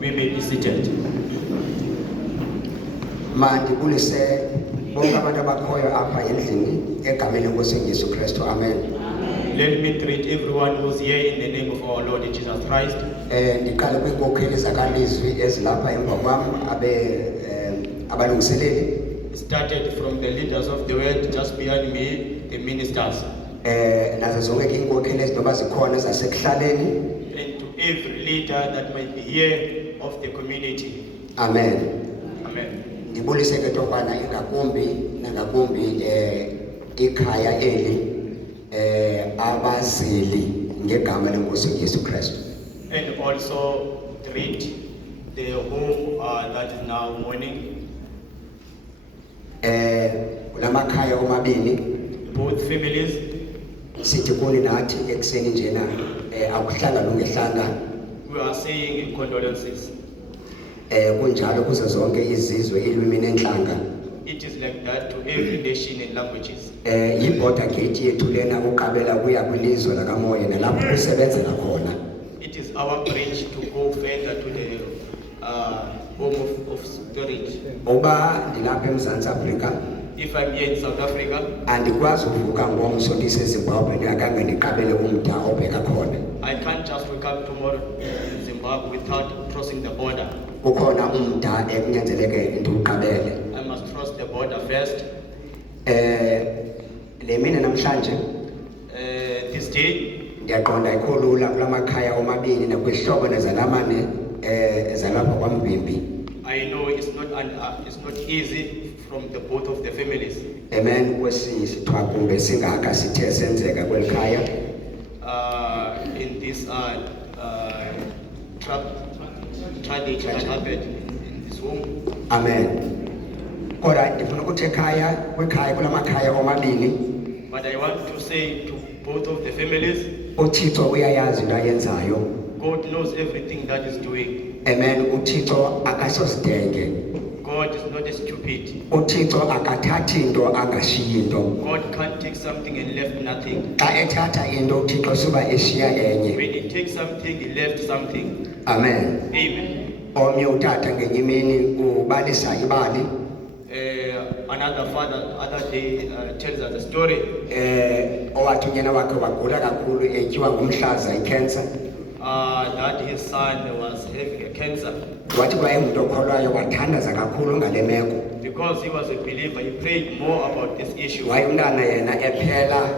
We may be seated. Mandibulise bonke abantu abakhoyo apha endlini egameni lenkosi Jesu Kristu. Amen. Let me greet everyone who's here in the name of our Lord Jesus Christ. Ndiqale kwinkokheli zakalizwi ezilapha emva kwam abalungiseleli. Started from the leaders of the word just behind me, the ministers. Nazo zonke inkokheli ezinoba zikhona zasekuhlaleni. And to every leader that might be here of the community. Amen. Amen. Ndibulise ke tokwana ingakumbi ikhaya eli abazili ngegama lenkosi Jesu Kristu. And also greet the home that is now mourning. Kulamakhaya omabini Both families. sithi kuni nathi ekseni njena akuhlanga lungehlanga. We are saying condolences. Kunjalo kuzo zonke izizwe ilwimi nenhlanga. It is like that to every nation and languages. Iborder gate yethu lena uqabela kuya kwilizwe lakamoya nalapho kusebenzela khona. It is our bridge to go further to the home of spirit. Oba ndilapha eMzantsi Afrika. If I'm here in South Africa, andikwazi uvuka ngomso ndiseZimbabwe ndingakange ndiqabele umda obheka khona. I can't just wake up tomorrow in Zimbabwe without crossing the border. Ukhona umda ekunyanzeleke ndiwuqabele. I must cross the border first. Le mina namhlanje This day, ndiyaqonda ikholula kulamakhaya omabini nakwihlobo nezalamane zalapha kwaMvimbi. I know it's not easy from the both of the families. Amen. Kwesithwakumbe singaka sithe senzeka kwelikhaya. In this tragedy that happened in this home. Amen. Kodwa ndifuna ukuthi ekhaya kulamakhaya omabini. But I want to say to both of the families, uThixo uyayazi into ayenzayo. God knows everything that is doing. Amen. uThixo akasosidenge. God is not a stupid. uThixo akathathi into angashiyi into. God can't take something and left nothing. Xa ethatha into uThixo suba eshiya enye. When he takes something, he left something. Amen. Amen. Omnye utata ngenye imini ubalisa ibali. Another father, other day, tells us a story. Owathi unyana wakhe wagula kakhulu etyiwa ngumhlaza icancer. That his son was having a cancer. Wathi kwayengumuntu okholwayo wathandaza kakhulu ngale meko. Because he was a believer, he prayed more about this issue. Wayumntana yena ephela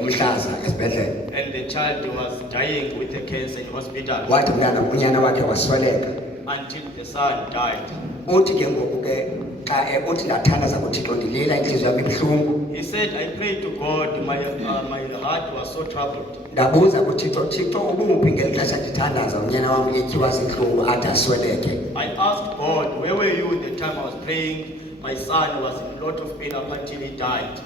umhlaza esibhedlele. And the child was dying with the cancer in hospital. Wathi unyana wakhe wasweleka. Until the son died. Uthi ke ngoku ke xa uthi ndathandaza kuThixo ndilila inhliziyo yami ibuhlungu. He said, I prayed to God, my heart was so troubled. Ndabuza kuThixo, Thixo ubunguphi ngeli xesha ndithandaza unyana wami etyiwa zintlungu athi asweleke. I asked God, where were you the time I was praying? My son was in a lot of pain up until he died.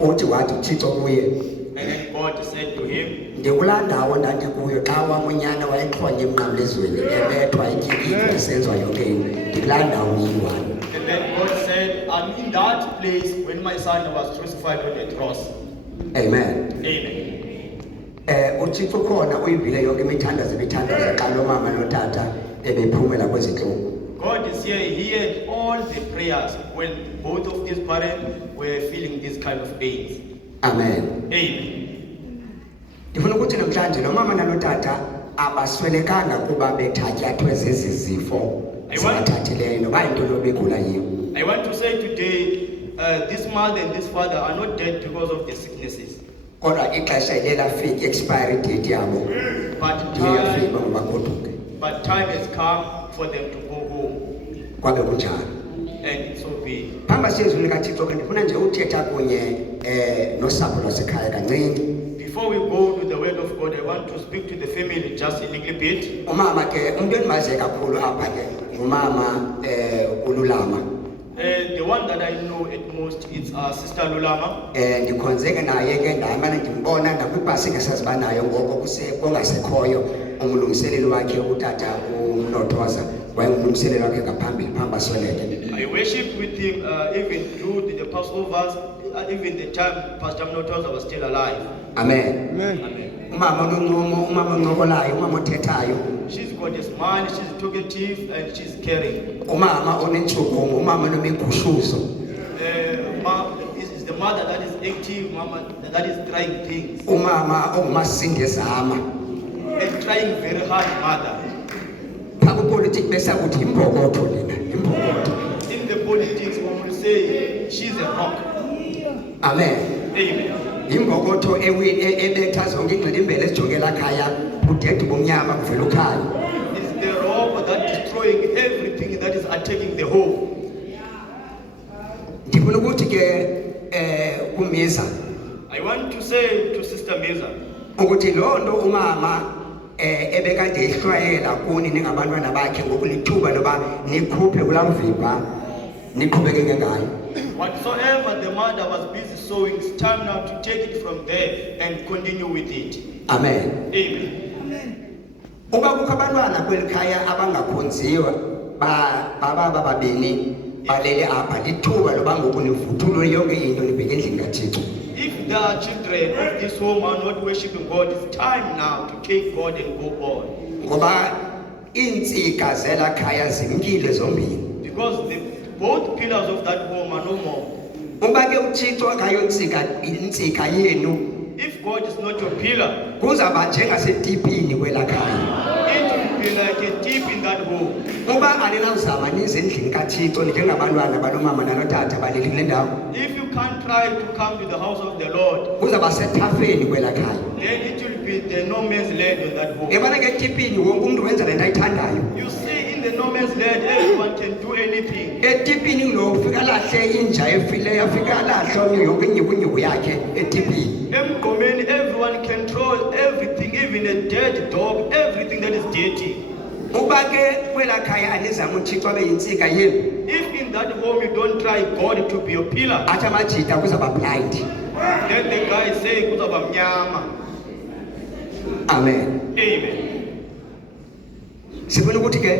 Uthi wathi uThixo kuye. And then God said to him, ndikulaa ndawo ndandikuyo xa wam unyana wayexhonye emnqamlezweni ebethwa ityikityo esenzwa yonke into ndikulaa ndawo uyiyi-1. And then God said, I'm in that place when my son was crucified on the cross. Amen. Amen. uThixo khona uyivile yonke imithandazo xa lo mama notata bephumela kwezintlungu. God is here, he heard all the prayers when both of these parents were feeling this kind of pains. Amen. Amen. Ndifuna ukuthi namhlanje lo mama nalotata abaswelekanga kuba bethatyathwe zezi zifo zibathathileyo noba yintoni begula yiyo. I want to say today, this mother and this father are not dead because of the sicknesses. Kodwa ixesha ilelafika expiry date yabo. But time has come for them to go home. Kwabe kunjalo. And so be. Phamba siyezwi likaThixo ke ndifuna nje uthetha kunye nosapho lwasekhaya kancinci. Before we go to the word of God, I want to speak to the family just a little bit. Umama ke umuntu endimaziyo kakhulu apha ke ngumama uLulama. The one that I know at most is Sister Lulama. Ndikhonzeke naye ke ndamana ndimbona nakwibhasi ngesaziba nayo ngoko kungasekhoyo umlungiseleli wakhe utata uNothoza wayengumlungiseleli wakhe ngaphambili phamba sweleke. I worship with him even through the Passovers. even the time Pastor Mnotoza was still alive. Amen. Amen. Umama ononcomo, umama oncokolayo, umama othethayo, She's got a smile, she's talkative, and she's caring. umama onentshukumo, umama nomigushuzo. Is the mother that is active, mama that is trying things. Umama ongumasindezama. And trying very hard, mother. Phaku politics besakuthi imbokotho lena, imbokotho. In the politics, one will say she's a rock. Amen. Amen. Imbokotho ebetha zonke ingqilimbele esijongela khaya udede bomnyama kuvela ukhaya. It's the rock that destroying everything that is attacking the home. Ndifuna ukuthi ke kuMiza I want to say to Sister Miza, ukuthi lonto umama ebekade ehlwayela kuni ningabantwana bakhe ngokulithuba loba nikhuphe kulamvimba niqhubeke ngayo. whatsoever the mother was busy sowing, it's time now to take it from there and continue with it. Amen. Amen. Uba kukho abantwana kwelikhaya abangakhonziwa baba babini balele apha lithuba loba ngoku nivuthulwe yonke into nibheke endlini kaThixo. If the children of this home are not worshiping God, it's time now to take God and go on. Ngoba iintsika zela khaya zimkile zombini. Because both pillars of that home are no more. Uba ke uThixo akayontsika intsika yenu, If God is not your pillar, kuzaba njengasetipini kwela khaya. it will be like a deep in that home. Uba aninawuzama nize endlini kaThixo njengabantwana balomama nalotata baleli kule ndawo, If you can't try to come to the house of the Lord, kuzaba sethafeni kwela khaya. then it will be the no man's land on that home. Yabona ke etipini wonke umuntu wenza lento ayithandayo. You see, in the no man's land, everyone can do anything. Etipini lo ufika lahle inja efileyo, afika lahle yonke inyukunyuku yakhe etipini. Emgomeni, everyone control everything, even a dead dog, everything that is dirty. Uba ke kwela khaya anizama uThixo abe yinsika yenu, If in that home you don't try God to be your pillar, athi amajita kuzaba blind. then the guy say kuzaba mnyama. Amen. Amen. Sifuna ukuthi ke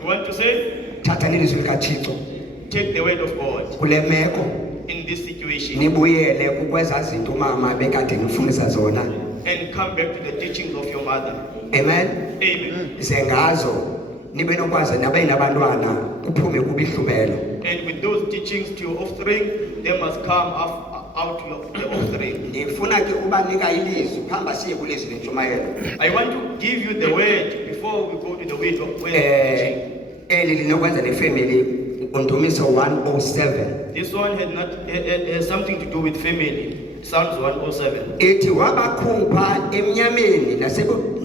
You want to say, thatha nilizwi likaThixo take the word of God kule meko in this situation nibuyele kukweza zinto umama bekade nifundisa zona. and come back to the teachings of your mother. Amen. Amen. Zengazo nibe nokwazi nabe nabantwana kuphume kubihlubelo. And with those teachings to your offspring, they must come out of the offspring. Ndifuna ke ubanika ilizwi phamba siye kulizwi lentshumayelo. I want to give you the word before we go to the word of teaching. Eli linokwenza nefamily uNdumiso 107. This one has something to do with family. Psalms 107. Ethi wabakhupha emnyameni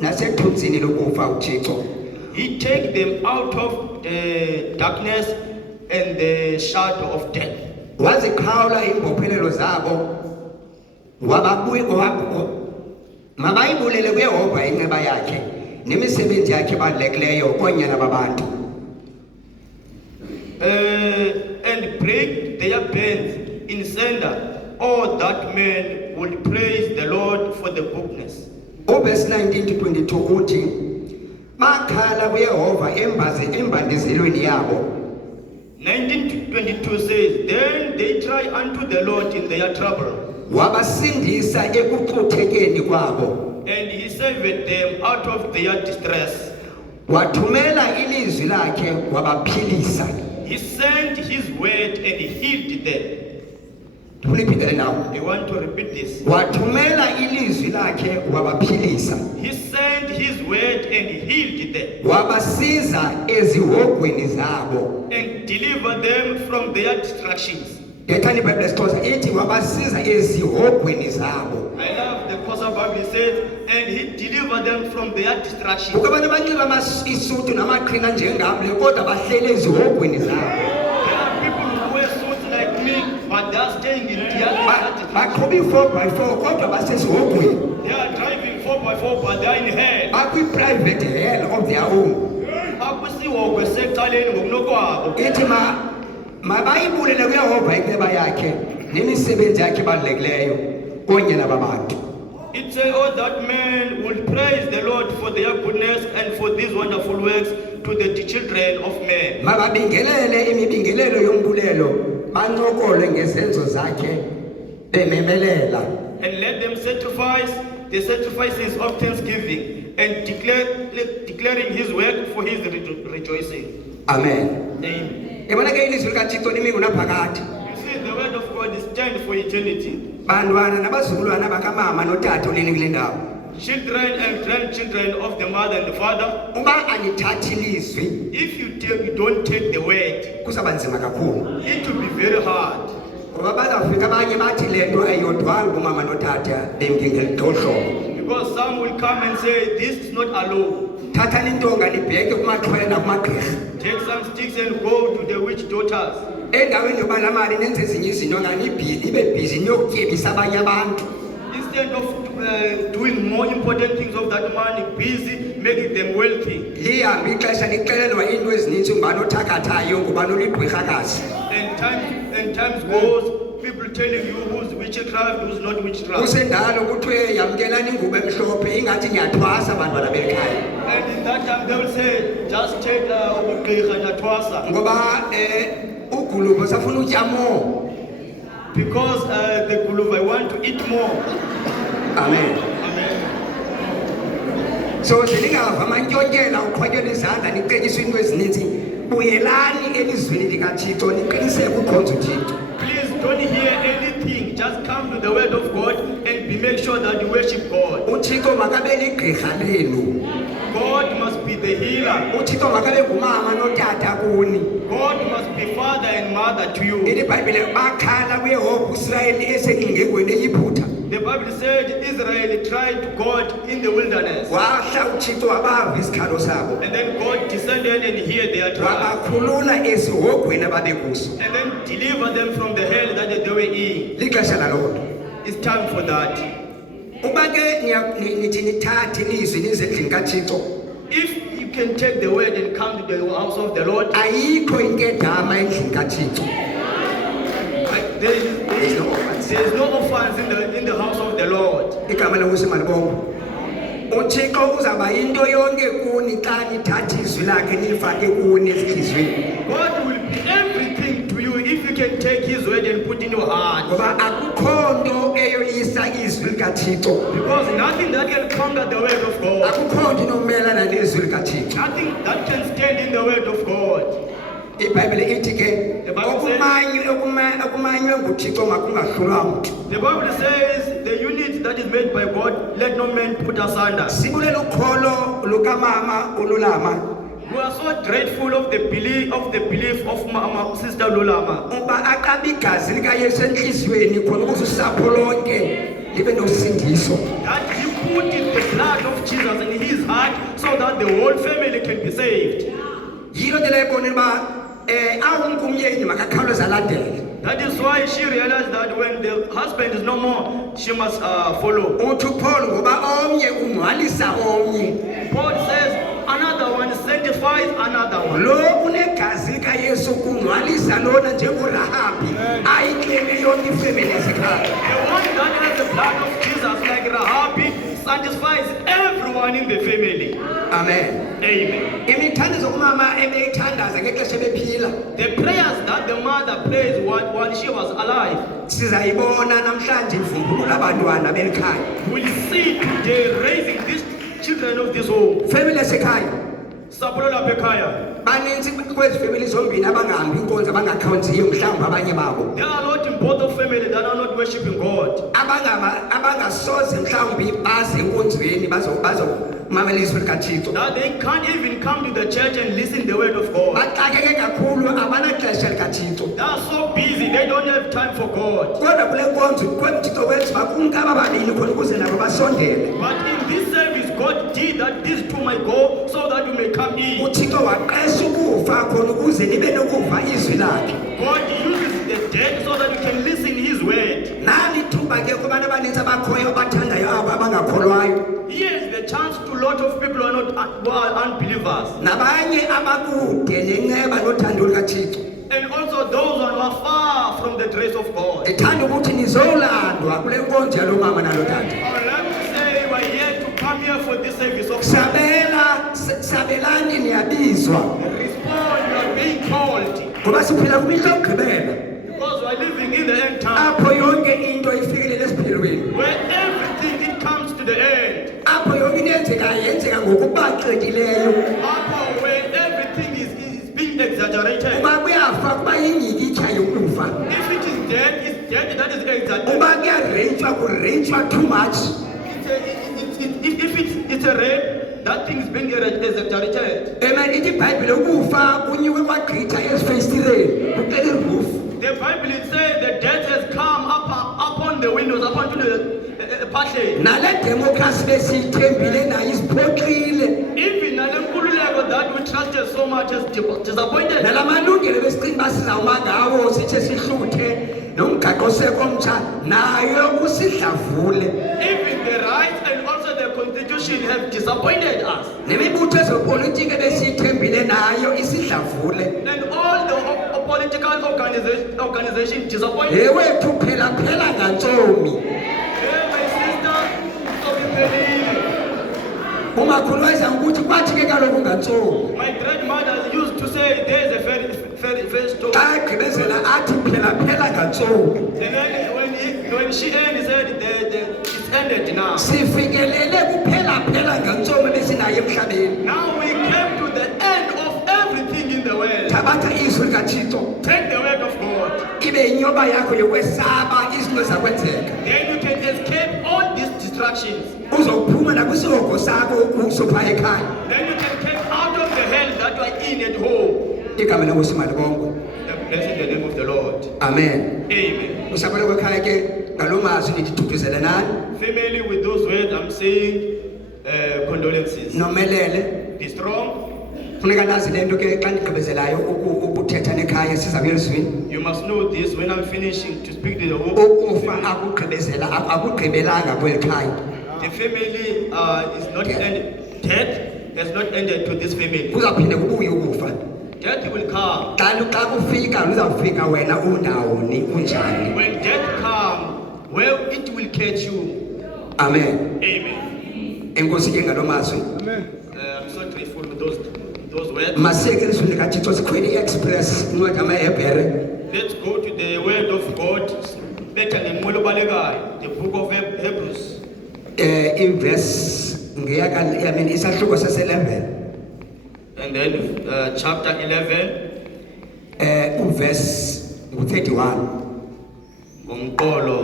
nasethunzini lokufa uThixo. He take them out of the darkness and the shadow of death. Waziqhawula imbophelelo zabo mabayibulele kuYehova inxeba yakhe nemisebenzi yakhe ebalulekileyo koonyana babantu. And break their bands in sunder, all that men will praise the Lord for the goodness. Verse 19 to 22 uthi bakhala kuYehova embandezelweni yabo. 19 to 22 says, then they cry unto the Lord in their trouble, Wabasindisa ekuxuthekeni kwabo. and he saved them out of their distress. Wathumela ilizwi lakhe wabaphilisa. He sent his word and healed them. Tulipitele nawo. I want to repeat this. Wathumela ilizwi lakhe wabaphilisa. He sent his word and healed them Wabasiza ezihogweni zabo. and delivered them from their distractions. Ngethani iBhayibhile lesixhosa ithi wabasiza ezihogweni zabo. I love the Kosa Bible says, and he delivered them from their distractions. Ukubana banxiba isutu namaqhina njengamle kodwa bahlele ezihogweni zabo. There are people who wear suits like me, but they are staying in their distractions. Baqhuba i-4x4 kodwa basezihogweni. They are driving 4x4, but they are in hell. Bakwi-private hell of their own. Akusiwokwe secaleni ngokunokwabo. Ithi mabayibulele kuYehova inxeba yakhe nemisebenzi yakhe ebalulekileyo koonyana babantu. It says, oh, that men will praise the Lord for their goodness and for these wonderful works to the children of men. Mababingelele imibingelelo yombulelo bancokole ngezenzo zakhe bememelela and let them sacrifice the sacrifices of thanksgiving and declaring his work for his rejoicing. amen. Amen. Yabona ke ilizwi likaThixo limi kunaphakade. You see, the word of God is stand for eternity. Bantwana nabazukulwana bakamama notata oleni kule ndawo. Children and grandchildren of the mother and the father, Uba anithathi ilizwi if you don't take the word, kusaba nzima kakhulu. it will be very hard. Ngoba bazawufika abanye bathi le nto ayodwanga umama notata bengingelidohlobo. Because some will come and say, this is not allowed. Thatha intonga nibheke kumaxhwele nakumagqirha. Take some sticks and go to the witch daughters. Endaweni yoba laa mali nenze ezinye izinto nibe bhizi niyokutyebisa abanye abantu. Instead of doing more important things of that money, busy making them wealthy. Lihambe ixesha nixelelwa into ezininzi ngubani othakathayo ngubani oligqirhakazi. And times goes, people telling you who's witchcraft, who's not witchcraft. Kusendalo kuthiwe yamkelani ingubo emhlophe ingathi niyathwasa bantwana beli khaya. And in that time they will say, just take ugqirha nathwasa. Ngoba ugulubo safuna utya more. Because the guluva want to eat more. Amen. Amen. So selingava amantyotyela uqhwatyela izandla nicetyiswa into ezininzi. Buyelani elizwini likaThixo niqiniseke ukhonza uThixo. Please don't hear anything. Just come to the word of God and make sure that you worship God. uThixo makabe ligqirha lenu. God must be the healer. uThixo makabe ngumama notata kuni. God must be father and mother to you. Eli Bhayibhile bakhala kuYehova uIsrayeli esekingekweni eyiphutha. The Bible said Israel tried to God in the wilderness. Wahla uThixo wabava isikhalo sabo. And then God descended and heard their cry. Wabakhulula ezihogweni ababekuso. And then delivered them from the hell that they were in. Lixesha laloo nto. It's time for that. Uba ke nithi nithathe ilizwi nize endlini kaThixo. If you can take the word and come to the house of the Lord, Ayikho inkedama endlini kaThixo. there is no offense in the house of the Lord. Igama lenkosi malibongwe. uThixo uzaba into yonke kuni xa nithatha izwi lakhe nilifake kuni ezihliziyweni. God will be everything to you if you can take his word and put in your heart. Ngoba akukho nto eyoyisa izwi likaThixo. Because nothing that can conquer the word of God. Akukho nto inomelana nezwi likaThixo. Nothing that can stand in the word of God. iBhayibhile ithi ke okumanywe nguThixo makungahlulwa mntu. The Bible says the unit that is made by God, let no man put asunder. Sibulela ukholo lukamama uLulama. We are so grateful of the belief of Mama Sister Lulama. Uba aqabe igazi likaYesu enhliziyweni khona ukuze usapho lonke libe nosindiso. That he put in the blood of Jesus in his heart so that the whole family can be saved. Yilo nto leyibona uba awumkumyeni makakhawuleze alandele. That is why she realized that when the husband is no more, she must follow. Uthi uPaul ngoba omnye ungcwalisa omnye. Paul says another one sanctifies another one. Lo unegazi likaYesu kungcwalisa lona njengoRahabi ayikleme yonke ifamily esekhaya. The one that has the blood of Jesus like Rahabi sanctifies everyone in the family. Amen. Amen. Imithandazo umama ebeyithandaza ngexesha bephila. The prayers that the mother prays while she was alive, Sizayibona namhlanje ivumbulula abantwana belikhaya. we'll see today raising these children of this home. Family esekhaya. Sapolola Pekaya. Baninzi kwezi family zombini abangahambi inkonzo abangakhonziyo mhlawumbi abanye babo. There are a lot in both of family that are not worshiping God. Abangasoze mhlawumbi baze enkonzweni bazomamela izwi likaThixo. That they can't even come to the church and listen the word of God. Baxakeke kakhulu abanaxesha likaThixo. They are so busy, they don't have time for God. Kodwa kule nkonzo kweMthixo wenza bakumka ababini khona ukuze nabo basondele. But in this service, God did that these two might go so that you may come in. uThixo waqesha ukufa khona ukuze nibe nokuva izwi lakhe. God uses the dead so that you can listen his word. Nali thuba ke kubantu abaninzi abakhoyo abathandayo abo abangakholwayo. Here's the chance to a lot of people who are unbelievers. Nabanye abakude nenceba nothando likaThixo. And also those who are far from the grace of God. Ethanda ukuthi nizolandwa kule nkonzo yalo mama nalo tata. I would like to say we are here to come here for this service of Sabelani niyabizwa. respond, you are being called. Ngoba siphila kumihla yokugqibela. Because we are are living in the end time, apho yonke into ifikelele esiphelweni, where everything it comes to the end. apho yonke into yenzeka ngokubaxekileyo. Upon where everything is being exaggerated. Uba kuyafa kuba yinyikitsha yokufa. If it is death, it's death that is exaggerated. Uba kureyitshwa too much. If it's a rape, that thing is being exaggerated. Amen. Ithi iBhayibhile ukufa kunyuke kwagqitha ezifestireni kuqele iroof. The Bible it says the death has come upon the windows, upon to the pathway. Nale democracy besiyithembile nayo isiphoxile. Even nale nkululeko that we trusted so much is disappointed. Nalamalungelo besicinga basizawuma ngawo sithe sihluthe nomgaqo sekomtsha nayo usidlavule. Even the rights and also the constitution have disappointed us. Nemibutho ezopolitiki besiyithembile nayo isidlavule. And all the political organization disappointed. Yewethu phela ngantsomi. Hey, my sister, stop it. Umakhulu wayezangukuthi kwathi ke kaloku ngantsomi. My grandmother used to say there's a very story. Xa egqibezela athi phela ngantsomi. And then when she ended, he said it's ended now. Sifikelele kuphela ngantsomi besinayo emhlabeni. Now we came to the end of everything in the world. Thabatha izwi likaThixo. Take the word of God. Ibe inyoba yakho yokwesaba izinto zakwenzeka. Then you can escape all these distractions. Uzophuma nakwisihoko sakho ukuso pha ekhaya. Then you can get out of the hell that you are in at home. Igama lenkosi malibongwe. Blessed the name of the Lord. Amen. Amen. Usapho lwekhaya ke ngalo mazwi nidithuduzele nani. Family, with those words I'm saying condolences. Nomelele. Be strong. Funeka nazi lento ke xa ndigqibezelayo ukuthetha nekhaya sizawuya elizwini. You must know this when I'm finishing to speak to the whole. Ukufa akugqibelanga kweli khaya. The family is not ended. Death has not ended to this family. Kuzaphinde kubuye ukufa. Death will come. Xa kufika uzawufika wena undawoni unjani. When death comes, well, it will catch you. Amen. Amen. Enkosi ke ngalo mazwi. I'm so grateful with those words. Masiyeke elizwini likaThixo sikhwele i-express incwadi yamaHebhere. Let's go to the word of God. The book of Hebrews. Verse isahluko sese-11. And then chapter 11. Verse 31. Ngomqolo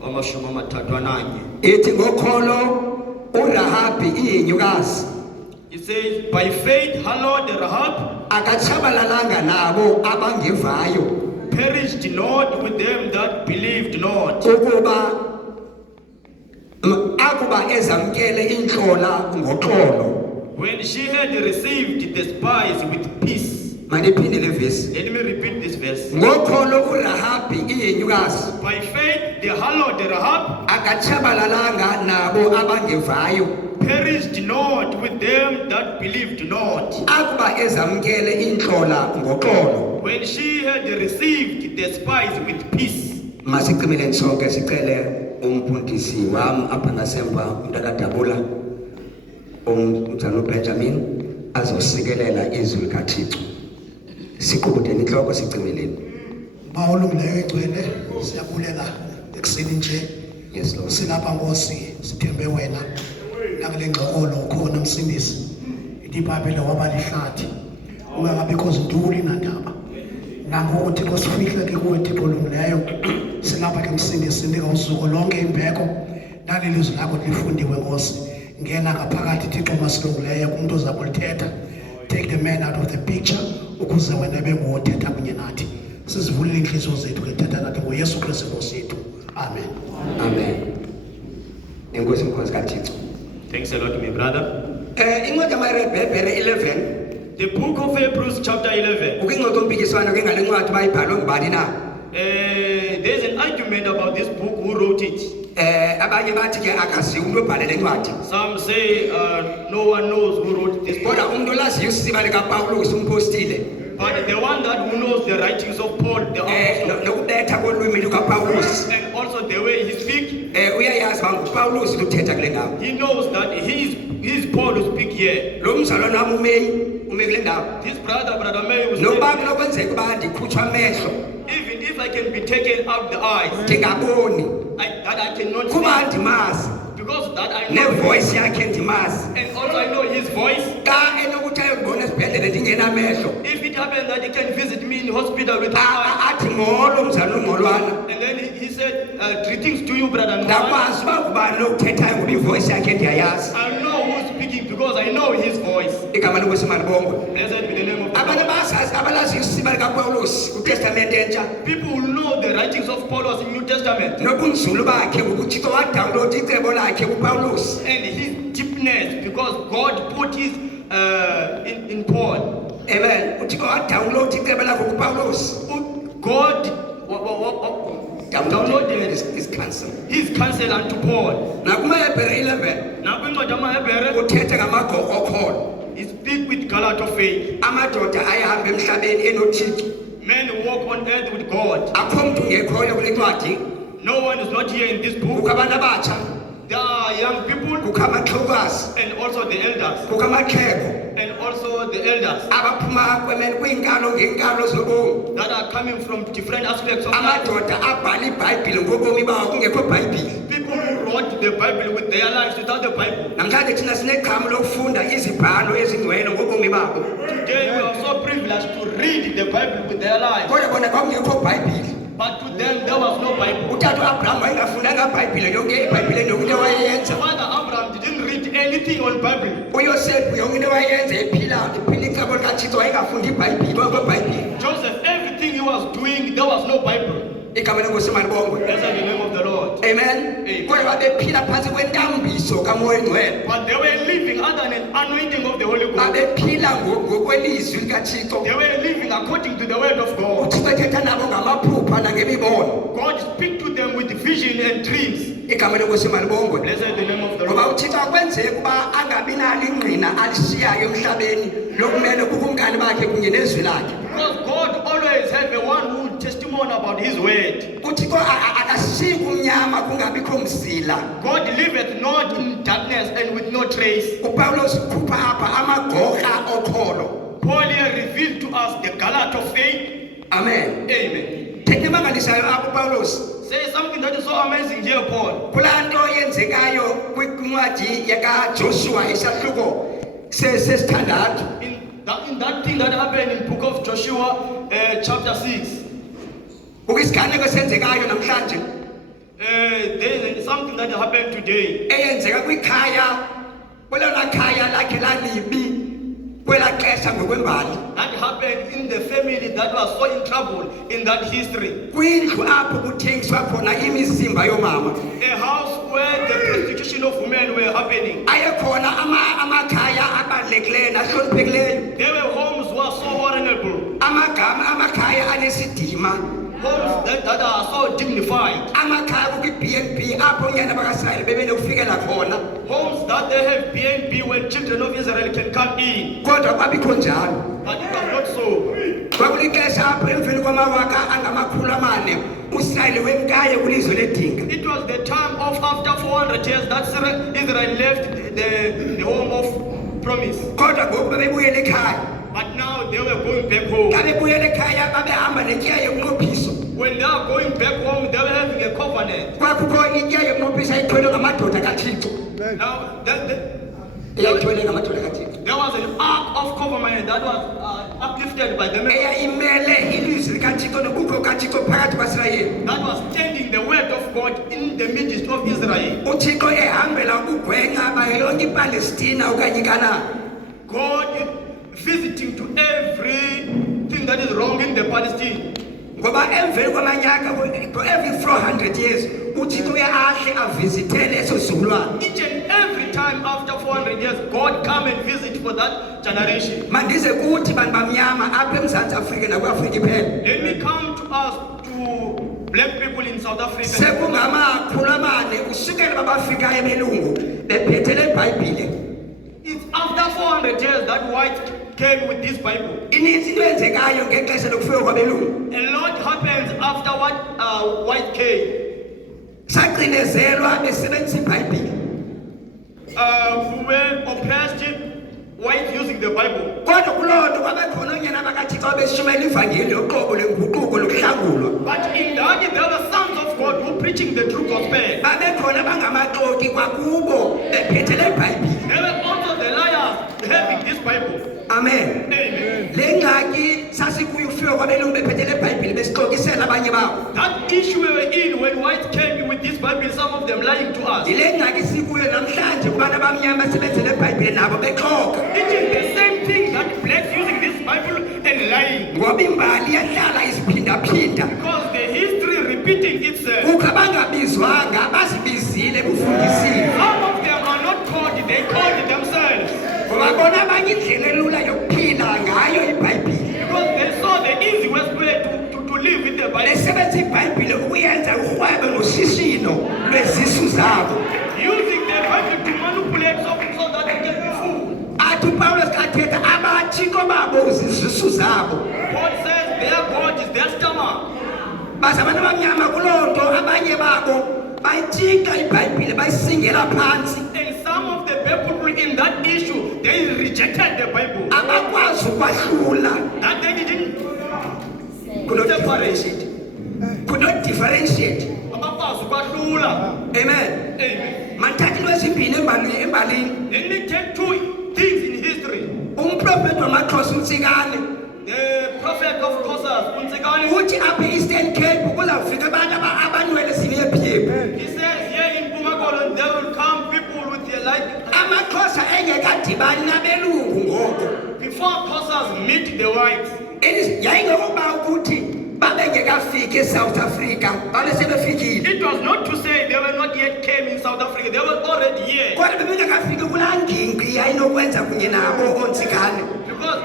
wamashumi amathathu ananye. Ithi ngokholo uRahabi iyinyukazi. It says, by faith, hallowed Rahab akatshabalalanga nabo abangevayo. perished not with them that believed not. Akuba ezamkele intlola ngoxolo. When she had received the spies with peace. Mandiphinde le verse. Let me repeat this verse. Ngokholo uRahabi iyinyukazi. By faith, the hallowed Rahab akatshabalalanga nabo abangevayo. perished not with them that believed not. Akuba ezamkele intlola ngoxolo. When she had received the spies with peace. Masicimele sonke sicele umfundisi wami apha ngasemva umntakadabula umntana Benjamin azosikelela izwi likaThixo. Siqubudeni inhloko sicimeleni. Bawulungileyo egcwele siyabulela ekuseni nje. Yes Lord. Silapha Nkosi sithembe wena nakule ngxolo ukhona msindisi. iBhayibheli wabalihlathi ungangabikho zinduli nandaba. Nangoku Thixo sifihle ke kuwe Thixo olungileyo. Silapha ke msindisi sinika usuku lonke imbeko naleli lizwi lakho lifundiwe Nkosi. Ngena ngaphakathi Thixo masilungileyo kumuntu ozakulithetha. Take the man out of the picture ukuze wena bengothetha kunye nathi. Sizivulile inhliziyo zethu kethetha nathi ngoYesu Kristu Nkosi yethu. Amen. Amen. Enkosi mkhosi kaThixo. Thanks a lot, my brother. Incwadi yamaHebhere 11. The book of Hebrews chapter 11. Ukingxoxa umpikiswano ke ngale ncwadi bayibhalwe ngubani na? There's an argument about this book, who wrote it. Abanye bathi ke akaziwa umuntu obhale le ncwadi. Some say no one knows who wrote this book. Kodwa umuntu olaziyo usisiba likaPawulos umpostile. But the one that who knows the writings of Paul, the apostle, Nokubetha kolwimi lukaPawulos. and also the way he speaks, uyayazi uba nguPawulos uthetha kule ndawo. he knows that he is Paul who speak here. Lo mzalwane wami ume kule ndawo. This brother May, was Noba kunokwenzeka uba ndikhutshwa amehlo. even if I can be taken out the eyes, ndingaboni that I cannot kuba see, ndimazi because that I know him, nevoice yakhe ndimazi and also I know his voice. xa enokuthi ayondibona esibhedlele ndingenamehlo If it happens that he can visit me in hospital with one eye, athi molo mzali uNgxolwana and then he said, greetings to you, brother Ngxolwana. ndakwazi uba ngubani lokuthethayo ngoba ivoice yakhe ndiyayazi I know who's speaking because I know his voice. igama lenkosi malibongwe Blessed be the name of the abantu Lord. abalazi isiba likapawulos kwitestamente entsha People will know the writings of Paul in New Testament nobunzulu bakhe ngokuthixo wadawunlowuda icebo lakhe kupawulos and his deepness, because God put his in Paul. amen uthixo wadawunlowuda icebo lakhe kupawulos God downloaded his counsel his counsel unto Paul. nakumaHebhere 11 Now kwincwadi yamaHebhere, uthetha ngamagogo okholo he speak with Galat of faith. amadoda ayahamba emhlabeni enothixo Men who walk on earth with God. akho mntu ungekhoyo kule ncwadi No one is not here in this book. kukho abantu abatsha There are young people kukho amaxhewukazi and also the elders. kukho amaxhego And also the elders abaphuma kwiinkalo ngeenkalo zobomi that are coming from different aspects of life. amadoda abhala ibhayibhile ngobomi bawo kungekho bhayibhile People who wrote the Bible with their lives without the Bible. namhlanje thina sineqhamu lokufunda izibhalo ezingcwele ngobomi babo Today we are so privileged to read the Bible with their lives. kodwa bona kwakungekho bhayibhile But to them there was no Bible. utata uAbraham wayengafundanga bhayibhile yonke ibhayibhile yonke into wayeyenza Father Abraham didn't read anything on Bible. uYosefu yonke into wayeyenza ephila icebo likathixo wayengafundi ibhayibhile kwakho bhayibhile Joseph, everything he was doing, there was no Bible. igama lenkosi malibongwe Blessed be the name of the Lord. amen Amen. kodwa babephila phantsi kwentambiso kamoya engcwele But they were living under an anointing of the Holy Ghost. babephila ngokwelizwi likathixo They were living according to the word of God. uthixo ethetha nabo ngamaphupha nangemibono God speak to them with vision and dreams. igama lenkosi malibongwe Blessed be the name of the ngoba Lord. uthixo akwenzeka ukuba angabi nalo ingqina alishiyayo emhlabeni lokumele kukumkani bakhe kunye nezwi lakhe Because God always have a one who testimony about his word. uthixo akashiyi kumnyama kungabikho mzila God liveth not in darkness and with no trace. upawulos ukhupha apha amagorha okholo Paul here revealed to us the Galat of faith. amen Amen. thetha emangalisayo apha upawulos Say something that is so amazing here, Paul. kulaa nto yenzekayo kwincwadi yakajoshua isahluko sesithandathu In that thing that happened in book of Joshua, chapter 6, kukho isiganeko esenzekayo namhlanje there is something that happened today. eyenzeka kwikhaya kwelona khaya lakhe lalibi kwelaa xesha ngokwembali That happened in the family that was so in trouble in that history. kwindlu apho kuthengiswa khona imizimba yoomama A house where the prostitution of women were happening. ayekhona amakhaya abalulekileyo nahloniphekileyo There were homes who are so honorable. amagama amakhaya anesidima Homes that are so dignified. amakhaya kukho i-B&B apho unyana bakasirayeli bebenokufikela khona Homes that they have B&B when children of Israel can come in. kodwa kwabikho njalo But it was not so. kwakulixesha apho emveni kwamawaka angama400 usirayeli wemkayo kwilizwe ledinga It was the time of after 400 years that Israel left the home of promise. kodwa ngoku bebebuyela ekhaya But now they were going back home. xa bebuyela ekhaya babehamba netyayo yokunqophiso When they are going back home, they were having a covenant. kwakukho ityayo yokunqophisa ayithwele ngamadoda kathixo Now, eyayithwele ngamadoda kathixo there was an ark of covenant that was uplifted by the men eyayimele ilizwi likathixo nobukho kathixo phakathi kwaisirayeli that was standing the word of God in the midst of Israel. uthixo ehambela ukugwenxa bayo yonke ipalestina okanye ikanani God visiting to everything that is wrong in the Palestine. ngoba emveni kwamanyaka every 400 years uthixo uye ahle avizithele eso sizukulwana Each and every time after 400 years, God come and visit for that generation. mandize kuthi bantu bamnyama apha emzantsi afrika nakwiafrika iphela Let me come to us, to black people in South Africa. sekungamakhulu amane usukela babafikayo belungu bephethe le bhayibhile It's after 400 years that white came with this Bible. ininzi into eyenzekayo ngexesha lokufika kwabelungu A lot happens after what white came. sacinezelwa besebenzisa ibhayibhile We were oppressed, white using the Bible. kodwa kuloo nto kwabekhona onyana abamnyama kaThixo beshumayela ivangeli yoqobo lenguquko lokuhlangulwa. But in that there were sons of God who preaching the true gospel. Babekhona abangamaxoki kwakubo bephethe le Bhayibhile. There were also the liars having this Bible. Amen. Amen. Le ngxaki sasikuyo ufika kwabelungu bephethe le Bhayibhile besixokisela abanye babo. That issue we were in when whites came with this Bible, some of them lying to us. Ile ngxaki sikuyo namhlanje kubantu abamnyama sebethe le Bhayibhile nabo bexoka. It is the same thing that blacks using this Bible and lying. Ngoba imbali yahlala isiphindaphinda. Because the history repeating itself. Kukho abangabizwanga bazibizile bufundisile. Some of them are not called, they called themselves. Ngoba bona abanye indlela elula yokuphila ngayo iBhayibhile. Because they saw the easiest way to live with the Bible. Besebenzisa iBhayibhile ukuyenza urhwebo noshishino lwezisu zabo. Using the Bible to manipulate so that they get the food. Athi uPawulos kathetha abathixo babo izisu zabo. God says their God is their stomach. Base abantu abamnyama kuloo nto abanye babo bayitshika iBhayibhile bayisingela phansi. And some of the people in that issue, they rejected the Bible. Abakwazi ukwahlula. That they didn't Could not differentiate. Could not differentiate. abakwazi ukwahlula. Amen. Amen. Mantathu ezimbini embalini. Let me take two things in history. Umprofeti wamaXhosa uNtsikane The prophet of Kosas, Unzekani, uthi apha eEastern Cape kuzawufika abantu abanwele zinephephe. he says here in Pumakolon there will come people with their like AmaXhosa engekadibani nabelungu ngoko. before Kosas meet the whites. Yayingokuba ukuthi babengekafiki eSouth Africa babe sebefikile. It was not to say they were not yet came in South Africa, they were already here. Kodwa bebengekafiki kulaa ngingqi yayinokwenza kunye nabo oNtsikane. Because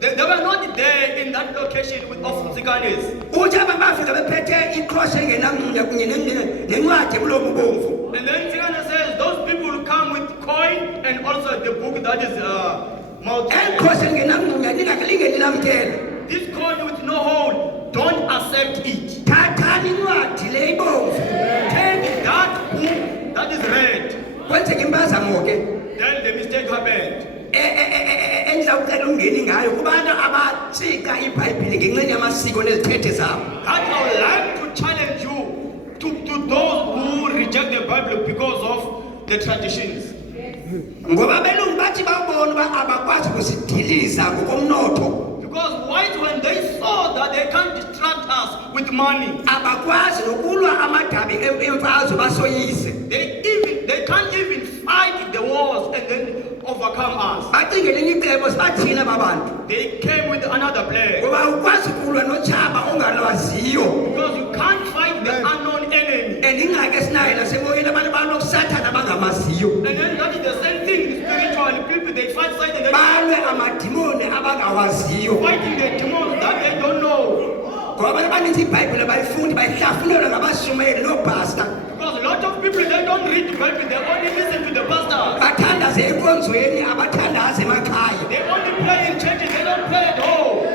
they were not there in that location with of Nzikanis. Uthi abantu bafika bephethe iqhosha engenanqunya kunye nencwadi ebulomu bomvu. And then Nzikane says those people will come with coin and also the book that is mouth. Iqhosha engenanqunya ningakulingeli lamkele. This coin with no hole, don't accept it. Thathani incwadi le ibomvu. Take that book that is red. Kwenzeka impazamo ke. Then the mistake happened. Endizawucela ungeni ngayo kubantu abatsika iBhayibhile ngenxeni yamasiko nezithethe zabo. That I would like to challenge you to those who reject the Bible because of the traditions. Ngoba belungu bathi babona uba abakwazi ukusidiliza ngokomnotho. Because white, when they saw that they can't distract us with money, Abakwazi nokulwa amadabi emfazwe basoyise. they can't even fight the wars and then overcome us. Bacingela icebo sibathina babantu. They came with another plan. Ngoba ukwazi ukulwa notshaba ongalwaziyo. Because you can't fight the unknown enemy. Ingxaki esinayo nasemoyeni abantu banokusathana abangamaziyo. And then that is the same thing spiritually. People they fight Satan, Balwe amadimoni abangawaziyo. fighting the demons that they don't know. Ngoba abantu abaninzi iBhayibhile bayifundi bayihlafunelwa ngabashumayeli noopasta. Because a lot of people they don't read the Bible, they only listen to the pastors. Bathandaze enkonzweni abathandaze emakhaya. They only play in churches, they don't play at home.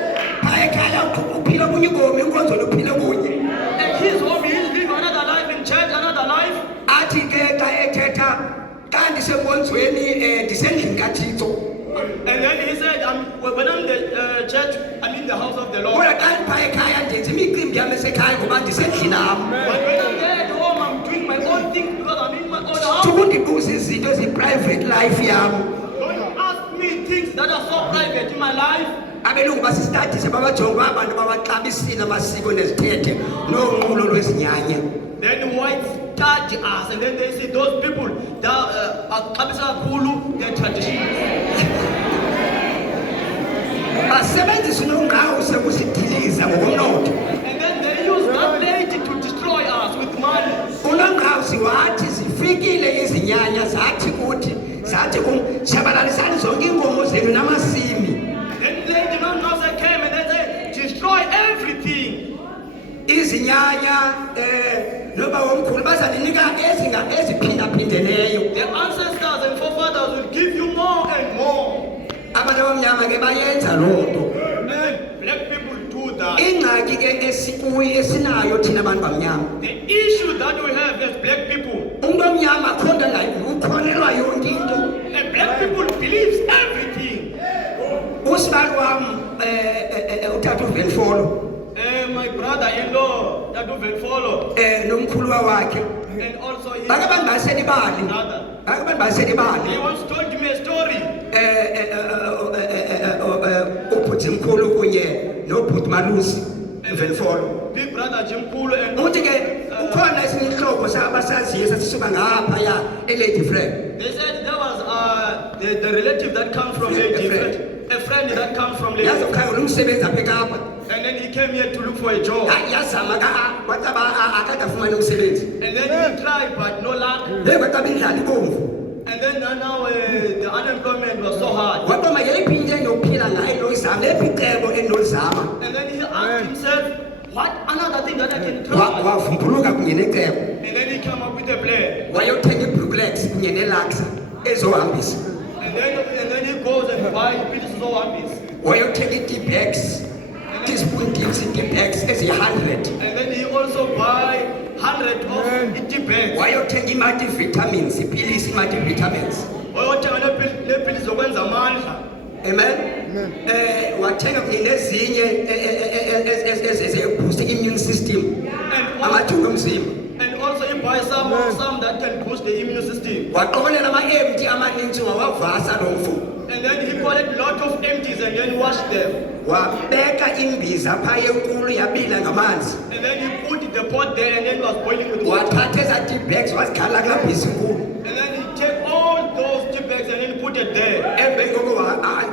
Phaya ekhaya uphila kunye ubomi enkonzweni uphile kunye. And his home is living another life in church, another life. Athi ke xa ethetha xa ndisenkonzweni ndisendlini kaThixo. And then he said, when I'm in the church, I'm in the house of the Lord. Kodwa xa ndiphaya ekhaya ndenza imicimbi yam esekhaya ngoba ndisendlini am. But when I'm there at home, I'm doing my own thing because I'm in my own house. Sukundibuza izinto ezi-private life yam. Don't ask me things that are so private in my life. Abelungu basistadise babajonge abantu bawaxabisile amasiko nezithethe nonqulo lwezinyanya. Then whites study us and then they say those people that are kakhulu their traditions. Basebenzisa unongqawuse ukusidiliza ngokomnotho. And then they use that lady to destroy us with money. Unongqawuse wathi zifikile izinyanya zathi kuthi shabalalisani zonke iinkomo zenu namasimi. Then lady Nongqawuse came and then they destroy everything. Izinyanya noba womkhulu bazaninika eziphindaphindeneyo. The ancestors and forefathers will give you more and more. Abantu abamnyama ke bayenza loo nto. And then black people do that. Ingxaki ke esinayo thina abantu bamnyama. The issue that we have as black people, Umuntu omnyama khonda ngayo ukholelwa yonke into. and black people believes everything. usibani wami uthatha uVelfolo My brother-in-law, that do follow, nomkhulu wakhe and also his bake bantu basenibali brother. bake bantu basenibali He once told me a story. ubhuti mkhulu kunye nobhuti malusi uVelfolo Big brother Jim Kulu and uthi ke ukhona esinye ihlobo sabasaziyo sasisuka ngapha ya eLady Frank. they said there was the relative that comes from Lady a friend that comes from Lady. yazi ukhangela umsebenzi apha eKapa And then he came here to look for a job. yazama kwataba akadafumana umsebenzi And then he tried, but no luck. kwataba indlala ibomvu And then now the unemployment was so hard. waqoma yeyiphi into endokuphila ngayo enolizama lephi icebo enolizama And then he asked himself, what another thing that I can try? wavumbuluka kunye necebo And then he came up with a plan. wayothenga iBrooklex kunye neLaxa ezohambisa And then he goes and buys pills of zombies. wayothenga i-D-bags teaspoon dips i-D-bags eziyi-100 And then he also buy 100 of it bags. wayothenga i-multivitamins ipilisi i-multivitamins Wayothenga le pills zokwenza amandla. amen wathenga kunye nezinye eziboost i-immune system amathunga omzimba And also he buys some that can boost the immune system. waqokelela ama-empty amaninzi wawavasa lo mfo And then he collect lot of empties and then wash them. wabeka imbiza phaa enkulu yabila ngamanzi And then he put the pot there and then it was boiling with water. wathatha ezaa D-bags wazikhala kulaa bhisi nkulu And then he take all those tea bags and then put it there. emveni koko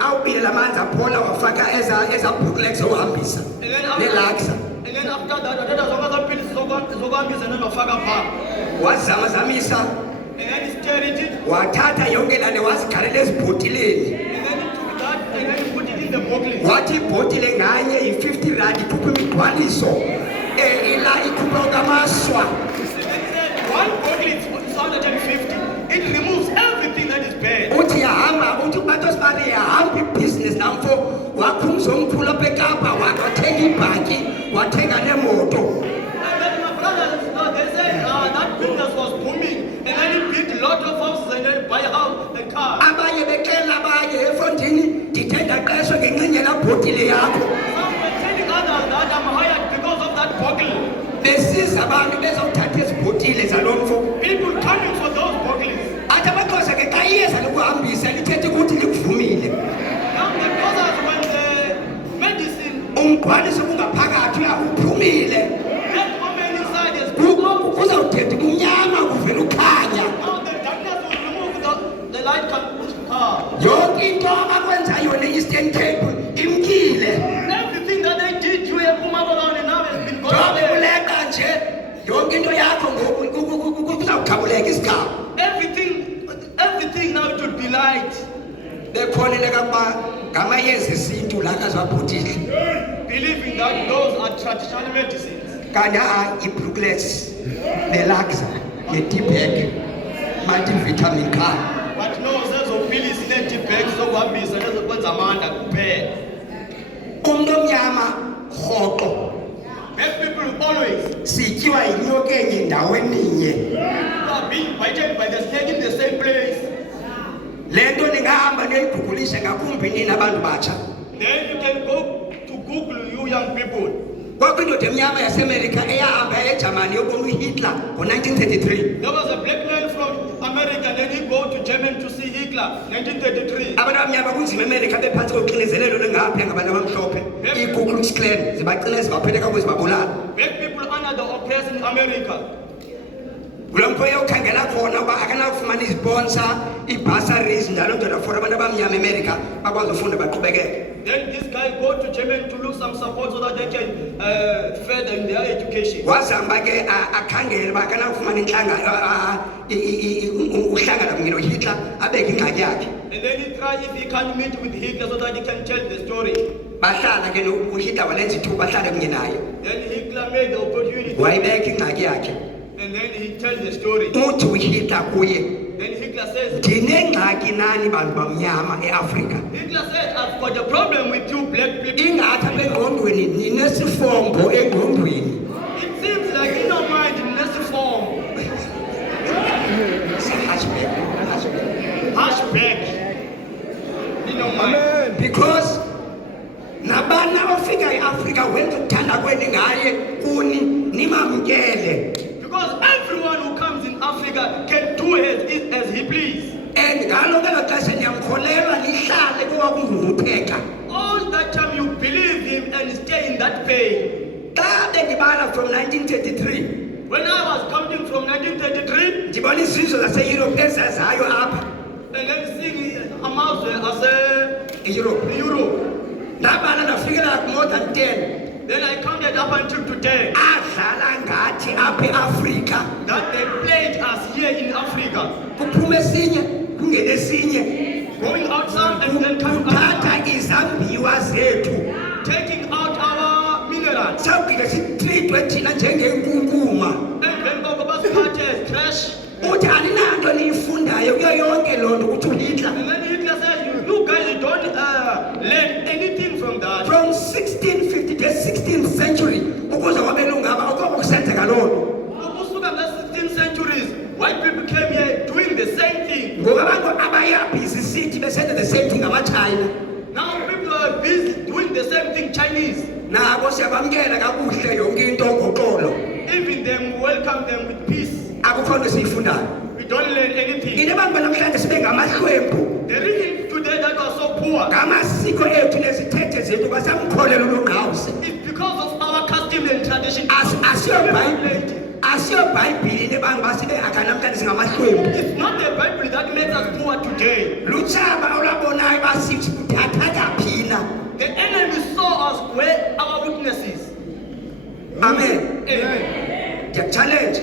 awubile la manzi aphola wafaka ezaa Brooklex zohambisa And then neLaxa after that, wathatha zonke the pills zokuhambisa and then wafaka phaa. wazamazamisa And then he stirred it. wathatha yonke lale wazikhalela ezibhotileni And then he took that and then he put it in the bottle. wathi ibhotile nganye yi-50 rand ikhupha imigcwaliso ila ikhupha okamaswa And then he said, one bottle is 150. It removes everything that is bad. uthi yahamba uthi ubatosibane yahamba ibhizinesi namfo wakha umzomkhulu apha eKapa wathenga ibhaki wathenga nemoto And then my brothers, they said that business was booming. And then he built a lot of houses and then buy a house, a car. abanye bexela abanye efondini ndithe ndaqeshwa ngencinye laa bhotile yakho Some were telling others that I'm hired because of that bottle. besiza abantu bezawuthatha ezibhotile zalo mfo People coming for those bottles. athi amaxhosa ke xa iyeza lokuhambisa lithethe ukuthi likuvumile Now the brothers, when the medicine, umgqwaliso kungaphakathi uphumile that woman inside is now kuzawuthetha umnyama kuvela ukhanya the darkness will remove the light can yonke into abakwenzayo ne-Eastern Cape imkile everything that they did you have now has been gone njengoba away. uleqa nje yonke into yakho ngoku kuzawukhawuleka isigaba Everything now it will be light. bekholeleka ukuba ngamayeza esintu la kazwabhotile Believing that those are traditional medicines. kanti i-Brooklex neLaxa ne-D-bag multivitamin car But no, zezopilisi neetibheki zokuhambisa nezokwenza amandla kuphela. umntu omnyama rhoqo Black people will always sityiwa yinyoka enye ndaweninye are being bited by the snake in the same place. le nto ningahamba niyoyigugulishe ngakumbi nini abantu batsha Then you can go to Google, you young people. kwakwindoda emnyama yasemerika eyahamba ejamani yobona uHitler ngo-1933 There was a black man from America, then he go to Germany to see Hitler, 1933. abantu abamnyama kunzima emerika bephantsi koxinezelelo lengaphi ngabantu abamhlophe i-Ku Klux Klan zibagcine zibaphethe kakuze zibabulala Black people under the oppression in America. kulo mfo eyawukhangela khona uba akanakufumana izibonsa ii-bursaries njalo ndoda for abantu abamnyama emerika bakwazi ufunda baqhubekeke Then this guy go to Germany to look some support so that they can further in their education. wazama ke akhangele uba akanakufumana uhlangana kunye noHitler abeke ingxaki yakhe And then he try if he can meet with Hitler so that he can tell the story. bahlala ke uHitler walenza ithuba bahlale kunye naye Then Hitler made the opportunity wayibeka ingxaki yakhe and then he tells the story. uthi uHitler kuye Then Hitler says, ndinengxaki nani bantu bamnyama eAfrika Hitler said, I've got a problem with you black people. ingathi apha engqondweni ninesifongo engqondweni It seems like in your mind in this form. Hashback. In your mind. because ubani ofika eAfrika wenza ukuthanda kweni ngaye kuni nimamkele. Because everyone who comes in Africa can do as he please. And ngalo ngelo xesha niyamkholelwa nihlale kuba kungumutheka. All that time you believe him and stay in that pain. Xa bendibala from 1933 When I was counting from 1933 ndibona izizwe zaseYurophu ezazayo apha and then seeing amazwe eYurophu. Europe, Ndabala ndafikela more than 10 then I counted up until today adlala ngathi apha eAfrika. that they played us here in Africa, Kuphume esinye kungene esinye going outside and then coming kuthatha outside, izambiwa zethu taking out our minerals. sawufike sitreatwe thina njengenkunkuma. And then Bobas trash. Uthi aninanto niyifundayo kuyo yonke loo nto kuthi uHitler. And then Hitler says, you guys don't learn anything from that. From 1650 to 16th century ukuze kwabelungu aba okobo kusenzeka loo nto. Ukusuka nge-16th centuries, white people came here doing the same thing. Ngoba abantu abayabhizi sithi besenza the same thing ngamaChina. Now people are busy doing the same thing, Chinese. Nabo siyabamkela kakuhle yonke into ngoxolo. Even them, welcome them with peace. Akukho nto siyifundayo. We don't learn anything. Into abantu banamhlanje sibe ngamahlwempu The reason today that was so poor ngamasiko ethu nezithethe zethu basamkholela uNongqawuse. is because of our custom and tradition. asiyobhayibhile abantu basibe akanamhlanje singamahlwempu. It's not the Bible that makes us poor today. Lutshaba olwabonayo basithi kuthatha kaphina. The enemy saw us where our weaknesses. Amen. Amen. Ndiyakuchallenge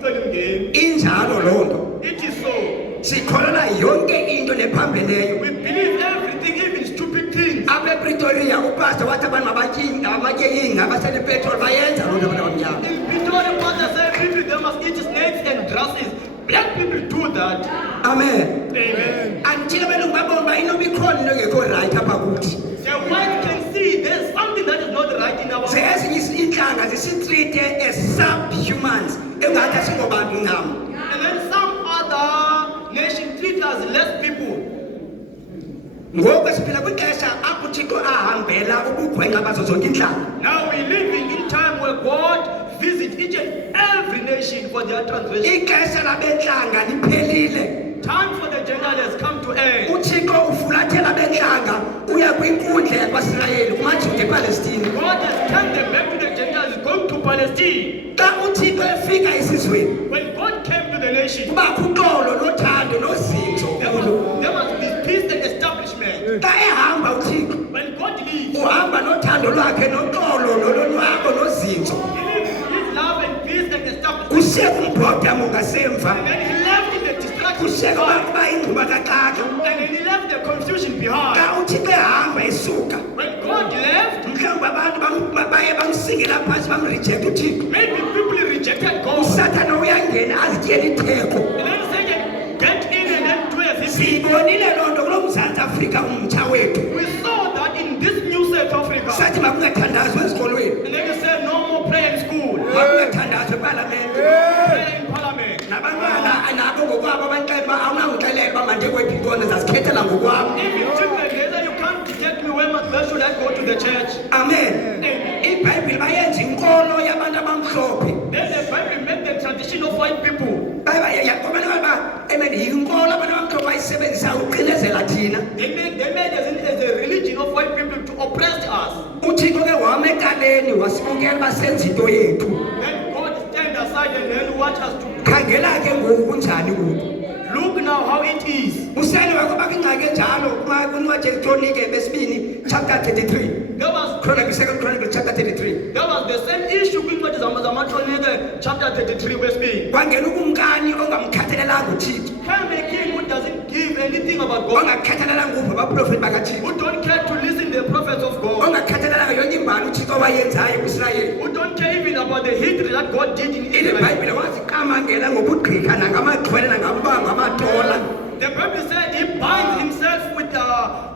It injalo loo nto. is so. Sikholelwa yonke into nephambeleyo. We believe everything, even stupid things. Apha ePretoria upastor wathi abantu mabatye ingca basele petrol bayenza loo nto bona bamnyama. In Pretoria, Pastor said people they must eat snakes and grasses. Black people do that. Amen. Amen. Until abelungu babona uba inoba ikhona into engekho right apha kuthi. The white can see there's something that is not right in our Ze ezinye iintlanga zisitreate as subhumans engathi asingobantu ncam. And then some other nation treat us less people. Ngoku siphila kwixesha apho uThixo ahambela ubugwenxa bazo zonke iintlanga. Now we're living in time where God visits each and every nation for their transgression. Ixesha labentlanga liphelile. Time for the Gentile has come to end. uThixo ufulathela bentlanga uya kwinkundla yakwaSirayeli kumaJuda ePalestine. God has turned them back to the Gentiles, going to Palestine. Xa uThixo efika esizweni When God came to the nation, kubakho uxolo nothando nozinzo. there must be peace and establishment. Xa ehamba uThixo When God leaves, uhamba nothando lwakhe noxolo nolonwabo nozinzo. He leaves His love and peace and establishment. Kushiyeka umbhodamo ngasemva. And then He left in the distraction Kushiyeka behind. ukuba ingquba kaxaka. And then He left the confusion behind. Xa uThixo ehamba esuka When God left, mhlawumbi abantu baye bamsingela phantsi bamrejekte uThixo. maybe people rejected God. uSathane uyangena azityele itheko. And then Satan get in and then do as he pleased. Siyibonile loo nto kulo Mzantsi Afrika umtsha wethu. We saw that in this new South Africa. Sathi makungathandazwa ezikolweni. And then He said no more prayer in school. Makungathandazwa epalamente. Prayer in parliament. Nabantwana nabo ngokwabo abanixelela uba awunangixelela uba mande kwephi inkolo zazikhethela ngokwabo. Even children, they say you can't get me where should I go to the church? Amen. IBhayibhile bayenza inkolo yabantu abamhlophe. Then the Bible made the tradition of white people. Amen. Yinkolo abantu abamhlophe bayisebenzisa uqinezela thina. They made as a religion of white people to oppress us. uThixo ke wama ekaleni wasibukela uba senza into yethu. Then God stand aside and then watch us to Khangela ke ngoku kunjani ngoku. look now how it is. Usele wakubaka ingxaki enjalo kwincwadi yeKronike besibini chapter 33. There was Second Chronicles chapter 33. the same issue kwincwadi zamaTronike chapter 33 verse 3. Kwangena ukumkani ongamkhathalelanga uThixo. Came a king who doesn't give anything about God, Ongakhathalelanga uphi abaprofeti bakaThixo. who don't care to listen to the prophets of God, Ongakhathalelanga yonke imbali uThixo awayenzayo kwiSirayeli. who don't care even about the history that God did in Israel. IBhayibhile waziqamangela ngobugqirha nangamaxhwele nangambango amatola. The Bible said he binds himself with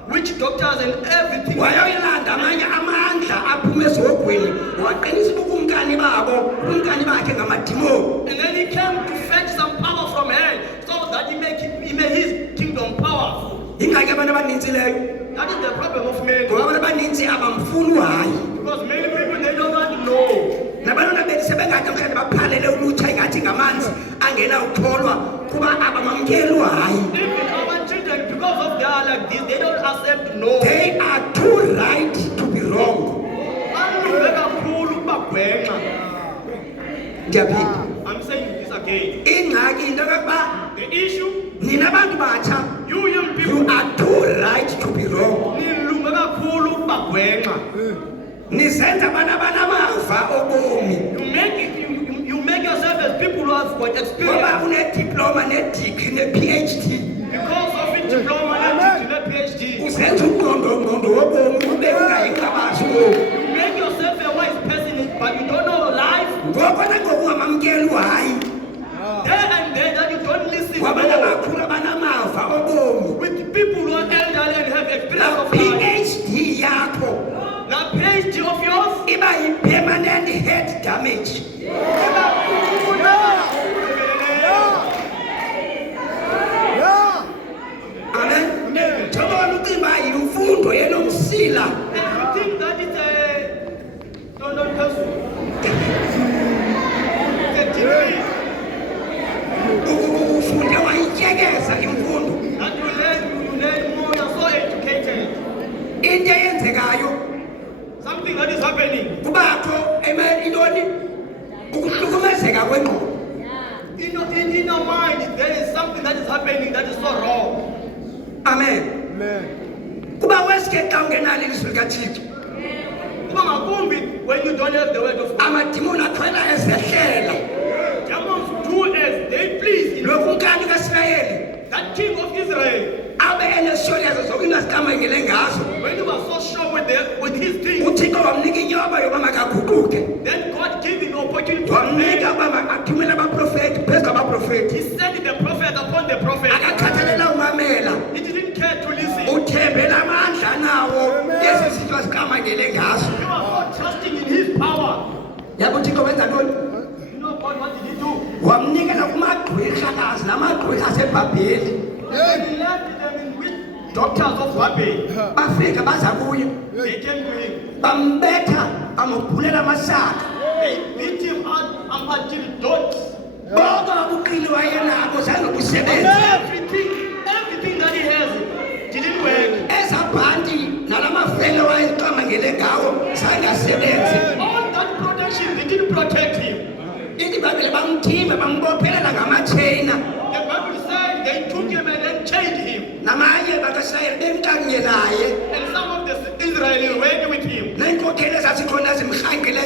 witch doctors and everything. Wayoyilanda amanye amandla aphume ezogwini waqinisa ukumkani babo umkani bakhe ngamadimoni. And then he came to fetch some power from hell so that he made his kingdom powerful. Ingxaki abantu abanintsi leyo. That is the problem of men. Ngoba abantu abanintsi abafuni uhayi Because many people, they don't want to know. nabantwana bethu sebengade mhlawumbe baphalele ulutsha ingathi ngamanzi angena ukholwa kuba abamamkeli uhayi. Even our children, because of they are like this, they don't accept no. They are too right to be wrong. Ndiyaphinda. I'm saying this again. Ingxaki into yokuba The issue, nina bantu batsha, you young you people, are too right to be wrong. Nisenza abantu abanamava obomi. You make yourself as people who have got Ngoba experience. unediploma nedegree ne-PhD. Because of it, diploma and PhD. Usenza ungqondo wobomi ube ungayingabazi ubomi. You make yourself a wise person, but you don't know life. Ngoko nangokungamamkeli uhayi. There and there that you don't listen Wabantu to. abakhulu abanamava obomi. With people who are elderly and have experience Na of life. PhD yakho Now, PhD of yours, iba yi-permanent head damage. Amen. Njengoba ucimba yimfundo yenomsila. you think that it's a non person. It's a degree Ufunde wayityekeza imfundo. that you learn more, you're so educated. Into eyenzekayo Something that is happening. kubakho intoni ukuhlukumezeka kwengqondo. In your mind, there is something that is happening that is so wrong. Amen. Kuba weske xa ungenalo ilizwi likaThixo. Kuba ngakumbi, when you don't have the word of God, Amadimoni akhwela ezehlela. demons do as they please. Lokumkani kaIsrayeli That king of Israel, abe enesori yazo zonke into azikamangele ngazo. when he was so sure with his thing, uThixo wamnika inyoba yoba makaguquke. then God gave him opportunity to Wamnika pray. uba athumele abaprofeti phezu kwabaprofeti. He sent the prophet upon the prophet. Akakhathalela umamela. He didn't care to listen. Uthembela amandla nawo ezi zinto azikamangele ngazo. He was so trusting in his power. Yabo uThixo wenza ntoni? You know God, what did he do? Wamnikela kumagqwirhakazi namagqwirha aseBhabheli. He left them in with doctors of Babel. Bafika baza kuye. They came to him. Bambetha bamobhulela amasaka. They beat him out until dots. Bonke abuqili wayenabo zange busebenza. Everything that he has didn't work. Ezabhanti nalamafele wayeqamangele ngawo zangasebenzi. All that protection, they didn't protect him. IBhayibheli bamthimba bambophelela ngamatsheyina. The Bible said they took him and then chained him. Namanye bakaSrayeli bemkanye naye. And some of the Israelis were with him. Neenkokheli ezazikhona zimrhankqile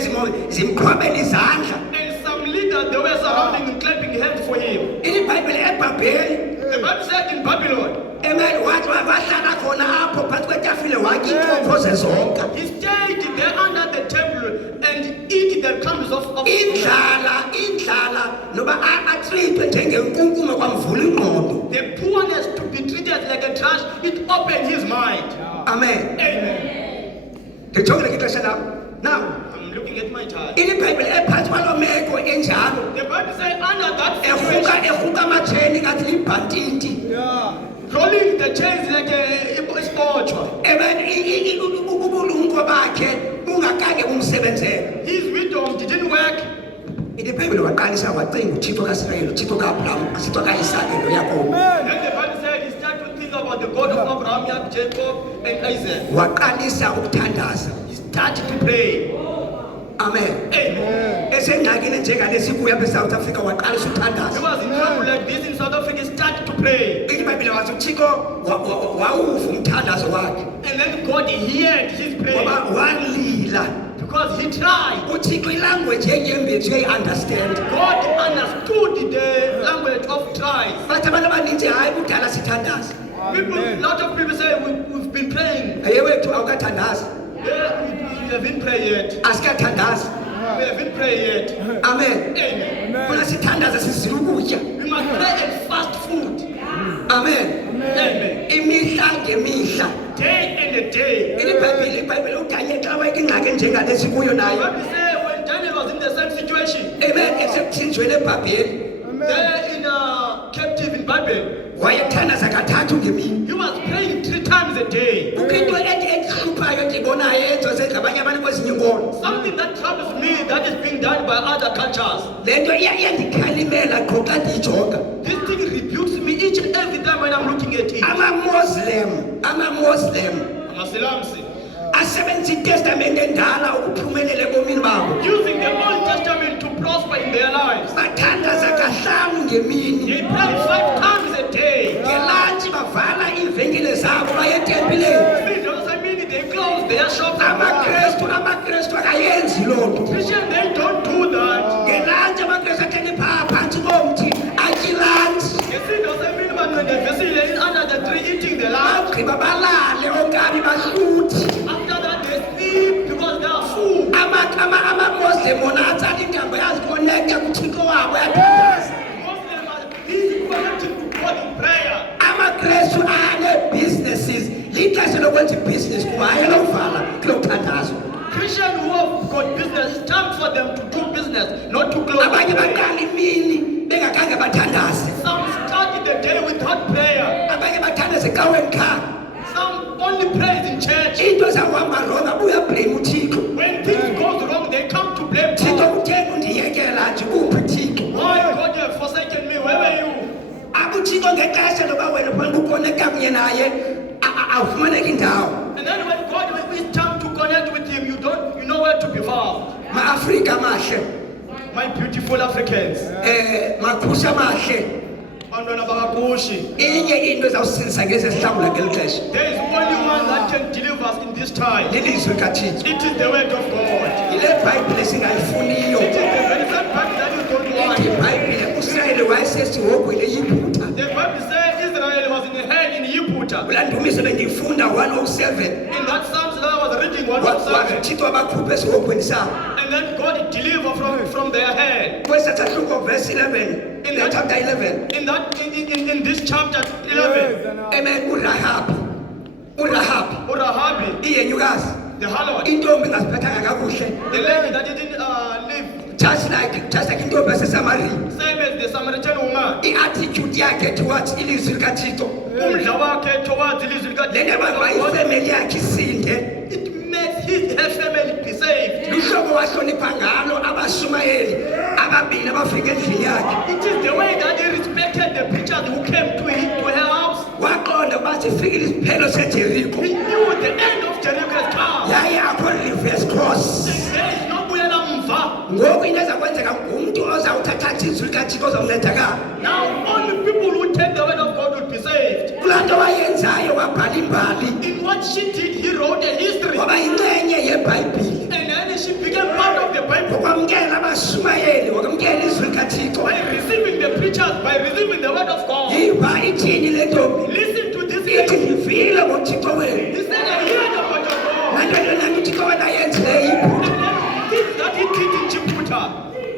zimqhwabela izandla. And some leaders, they were surrounding him, clapping hands for him. IBhayibheli eBhabheli The Bible said in Babylon, emele wathi wahlala khona apho phantsi kwetafile watya iinkokho zezonka. he stayed there under the table and eat the crumbs of Indlala noba atrithwe njengenkunkuma kwamvula ingqondo. the poorness to be treated like a trash. It opened his mind. Amen. Amen. Ndijongile ke ixesha lam. Now, I'm looking at my child. iBhayibheli ephantsi kwaloo meko enjalo The Bible says under that erhuka situation, amatsheni ngathi libhantinti. rolling the chains like a sportsman. Ubulumko bakhe bungakhange bumsebenzele. His wisdom didn't work. IBhayibheli waqalisa wacinga uThixo kaIsrayeli, uThixo kaAbraham, uThixo kaIsaka noYakobo. Then the Bible said he started to think about the God of Abraham, Jacob, and Isaac. Waqalisa ukuthandaza. He started to pray. Amen. Amen. Esengxakini njengalesi kuya apha eSouth Africa waqalisa He ukuthandaza. was in trouble like this in South Africa. He started to pray. IBhayibheli wathi uThixo wawuva umthandazo wakhe. And then God heard his prayer Ngoba walila. because he tried. uThixo ilanguage yenyembezi uyayi-understand. God understood the language of tries. Bathi abantu abaninzi hayi kudala sithandaza. People, a lot of people say we've been praying. Aye wethu awukathandazi. Yeah, we haven't prayed yet. Asikathandazi. We haven't prayed yet. Amen. Amen. Funa sithandaza sizile ukutya. We must pray and fast food. Amen. Amen. Imihla ngemihla. Day and a day. IBhayibheli uDanyeli xa wayeke ingxaki enjengalesi kuyo The nayo. Bible says when Daniel was in the same situation, Amen. Esekuthinjweni eBhabheli. there in captive in Babel, Wayethandaza kathathu ngemini. he was praying 3 times a day. Kukho into ehluphayo endiyibonayo eyenziwa done by other cultures. Le nto iyandikhalimela qho xa ndiyijonga. This thing rebukes me each and every time when I'm looking at it. Ama-Muslim Amaselamsi. asebenzisa iTestamente endala ukuphumelela ebomini babo. Using the Old Testament to prosper in their lives. Bathandaza kahlanu ngemini. They pray 5 times a day. Ngelantshi bavala iivenkile zabo baye etempileni. See, those I mean, they close their shops. Amakrestu akayenzi loo nto. Christians, they don't do that. Ngelantshi amakrestu ahleli phaa phantsi komthi atya ilantshi. You see, those I mean, when they visit under the tree eating the lunch. Bagqiba balale onkabi bahluthi. After that, they sleep because they are full. Ama-Muslim wona atsala intambo yazikonekta kuthixo wabo yathandaza. Muslims are busy connecting to God in prayer. Amakrestu ane-businesses lixesha lokwenza ibhizinesi kuba hayi elokuvala kulokuthandazwa. Christians who have got business, it's time for them to do business, not to close. Abanye baqala imini bengakhange bathandaze. Some start the day without prayer. Abanye bathandaze ecaweni qha. Some only prays in church. Into zakuhamba wrong abuya blame uthixo. When things goes wrong, they come to blame Thixo God. kutheni undiyekela nje kuphi thixo? Why God have forsaken me? Where were you? Abuthixo ngexesha loba wena ufuna ukonekta kunye naye awufumaneki indawo. And then when God it's time to connect with Him, you know where to be found. Ma-Afrika mahle, My beautiful Africans. makhusha mahle. Bantwana bakakushi. Inye into ezawusindisa ngezi sihlawula ngeli xesha. There is only one that can deliver us in this time. Lilizwi likaThixo. It is the word of God. Yile Bhayibhile esingayifuniyo. It is the very same Bible that you don't want. IBhayibhile uSirayeli wayesesihogweni eYiputa. The Bible says Israel was in the hell in Yiputa. Kulaa ndumiso bendiyifunda 107. In that Psalms that I was reading 107. Uthixo abakhupha esihogweni sabo. And then God delivered from their head. Kwesathathuko verse 11. In chapter 11. In this chapter 11. Amen. Urahabi. Urahabi, Iyenyukazi. the harlot, Intombi engaziphathanga kakuhle. the lady that didn't live, Just like intombi yaseSamaria. same as the Samaritan woman. I-attitude yakhe towards ilizwi likaThixo. Umdla wakhe towards ilizwi Le nto ebanga likaThixo. ifemeli yakhe isinde. It makes her family be saved. Luhlobo wahlonipha ngalo abashumayeli ababini abafika endlini yakhe. It is the way that he respected the preachers who came to her house. Waqonda uba sifikile isiphelo seJeriko. He knew the end of Jericho has come. Yaye akho reverse course. There is no buyela mva. Ngoku into ezakwenzeka ngumntu ozawuthatha izwi likaThixo ozawuncedakala. Now only people who take the word of God will be saved. Kulaa nto wayenzayo wabhala imbali. In what she did, he wrote a history. Waba yinxenye yeBhayibhile. And then she became part of the Bible. Wakwamkela abashumayeli, wakwamkela izwi likaThixo. By receiving the preachers, by receiving the word of God. Yiva ithini le ntombi? Listen to this. Ithi ndivile ngoThixo wenu. He said, I hear the word of God. Laa nto lena uThixo wena ayenzileyo iyiphutha. And then things that he did in Chiputa.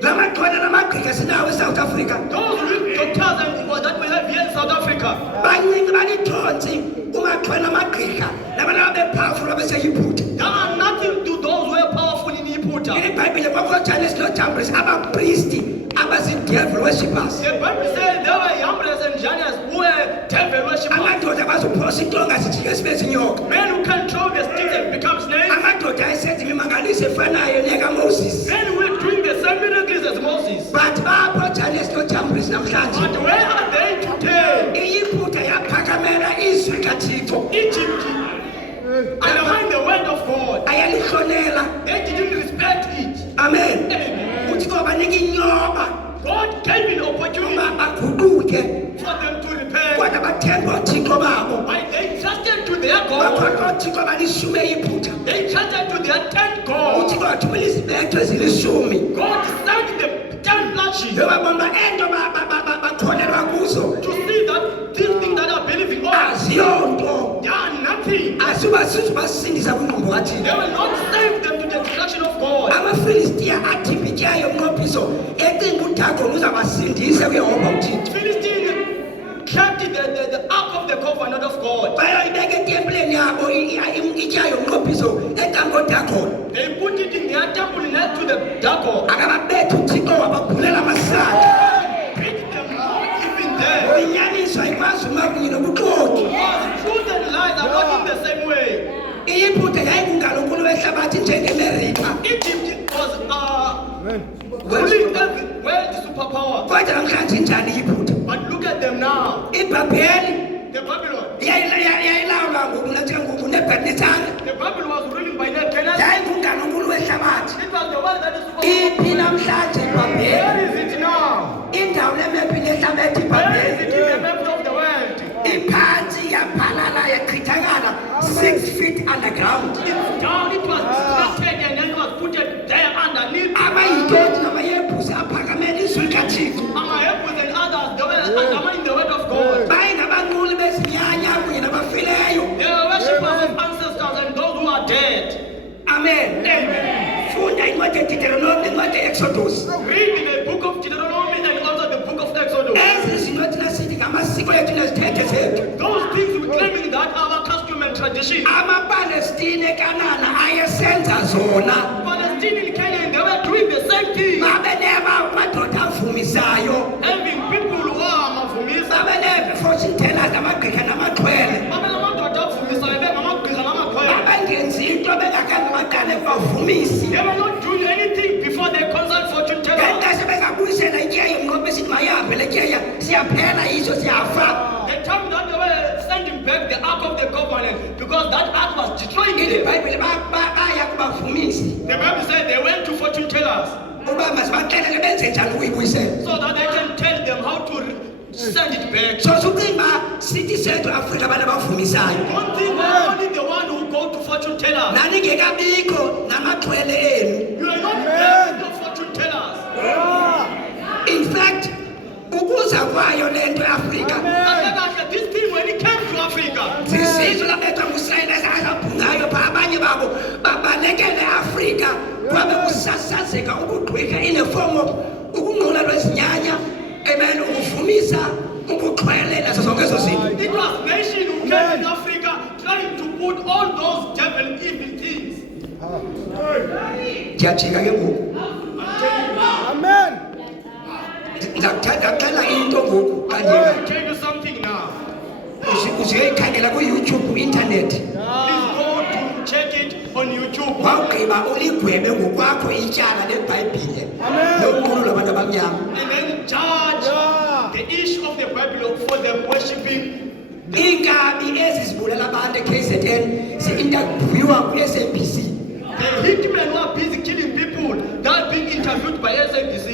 La maxhwele namagqirha sinawo eSouth Africa. Those with doctors and that we have here in South Africa. Bancinci balithonsi kumaxhwele namagqirha nabalaba bephafula beseyiphutha. There are nothing to those who are powerful in Yiputa. IBhayibhile kwakuloJohannes noJambres abapristi abazii-devil worshippers. The Bible says there were Yambres and Jannes who were devil worshippers. Amadoda baziphosa intonga zijike zibe zinyoka. Men who control the sticks and become snakes. Amadoda ayesenza imimangaliso efanayo nekaMoses. Men who were doing the same miracles as Moses. But bapho oJohannes noJambres namhlanje. But where are they today? Iyiphutha yaphakamela izwi likaThixo. Egypt undermined the word of God. Ayalihlonela. They didn't respect it. Amen. Amen. Uthixo wabanika inyoba God gave an opportunity uba baguquke for them to repent. kodwa bathemba uThixo babo. But they trusted to their God. Bakholwa uThixo balishumi eyiphutha. They trusted to their 10th God. uThixo wathumela izibetho ezilishumi. God sent the 10 flashes Yobabona ento bakholelwa kuzo to see that these things that are believing on, aziyonto. they are nothing. Asibasizi basindisa kwingqondo kaThixo. They will not save them to the destruction of God. Amafilistiya athimbityaya umnqophiso ecinga uDagoni uzabasindisa kuyehova uThixo. Philistines kept the ark of the covenant of God. Bayoyibeka etempileni yabo ityayo umnqophiso ecango Dagoni. They put it in their temple next to the Dagon. Akababetha uThixo wababhulela amasaka. Beat them not even there. Inyaniso ayikwazi uma kunye nobuxoki. Because truth and lies are not in the same way. Iyiphutha yayingunkulunkulu wehlabathi njengeMerika. Egypt was Ruling every world superpower. Kodwa namhlanje injani iphutha? But look at them now. iBhabheli The Babylon. yayilawulwa nguNebukadnezar. The Babylon was ruling by Nebuchadnezzar. Yayingunkulunkulu wehlabathi. It was the one that is Iphi superpower. namhlanje iBhabheli? Where is it now? Indawo lemephi lehlabathi Where is it iBhabheli? in the map of the world? Iphansi yaphalala yachithakala 6 feet underground. It's down, it was distracted and then it was put there underneath. Abayitoti namayebhusi aphakamela izwi likaThixo. Amahebus and others, they were undermining the word of God. Bayingabanquli bezinyanya kunye nabafileyo. They were worshippers of ancestors and those who are dead. Amen. Amen. Funda incwadi yeDuteronomy, incwadi yeExodus. Read in the book of Deuteronomy and also the book of Exodus. Ezi zinto thina sithi ngamasiko ethu nezithethe zethu. Those things we claiming that our custom and tradition. AmaPalestine eKanana ayesenza zona. Palestine in Kenya, they were doing the same thing. Babeneba amadoda avumisayo. Having people who are Mavumisa. Babeneba fortune tellers amagqirha namaxhwele. Babengenzi into bengakhange baqale bavumisi. They were not doing anything before they consult fortune tellers. Ngexesha bengabuyisela ityeya emnqobe sithi mayihambe le tyeya siyaphela yiso siyafa. The time that they were sending back the Ark of the Covenant because that Ark was destroying Ngithi them. iBhayibhile baya kubavumisi. The Bible said they went to fortune tellers Uba masibaxelele benze njani ukuyibuyisela. so that they can tell them how to send it back. So sucinga sithi sethu Afrika abantu abavumisayo. Don't think we're only the one who go to fortune tellers. Nani ngekabikho namaxhwele enu. You are not there to fortune tellers. In fact, ukuza kwayo lento eAfrika. This thing when it came to Africa, Sisizwe labethwa nguSayinesi abhungayo pha abanye babo babalekele eAfrika kwabe kusasazeka ubugqwirha in a form of ukunqula lwezinyanya, amen, ukuvumisa ubuxhwele nazo zonke ezo zinto. it was nation who came in Africa trying to put all those devil evil things. Ndiyajika ke ngoku. Amen. Ndakuthathela into ngoku I kanje. will tell you something now. Uziyoyikhangela ku-YouTube internet. Please go to check it on YouTube. Wawugqiba uligwebe ngokwakho ityala leBhayibhile nokunqulu lwabantu abamnyama. And then judge the issue of the Bible for them worshipping. Iinkabi ezi zibulala abantu eKZN zi-interviewa ku-SABC. The hitmen who are busy killing people that are being interviewed by SABC.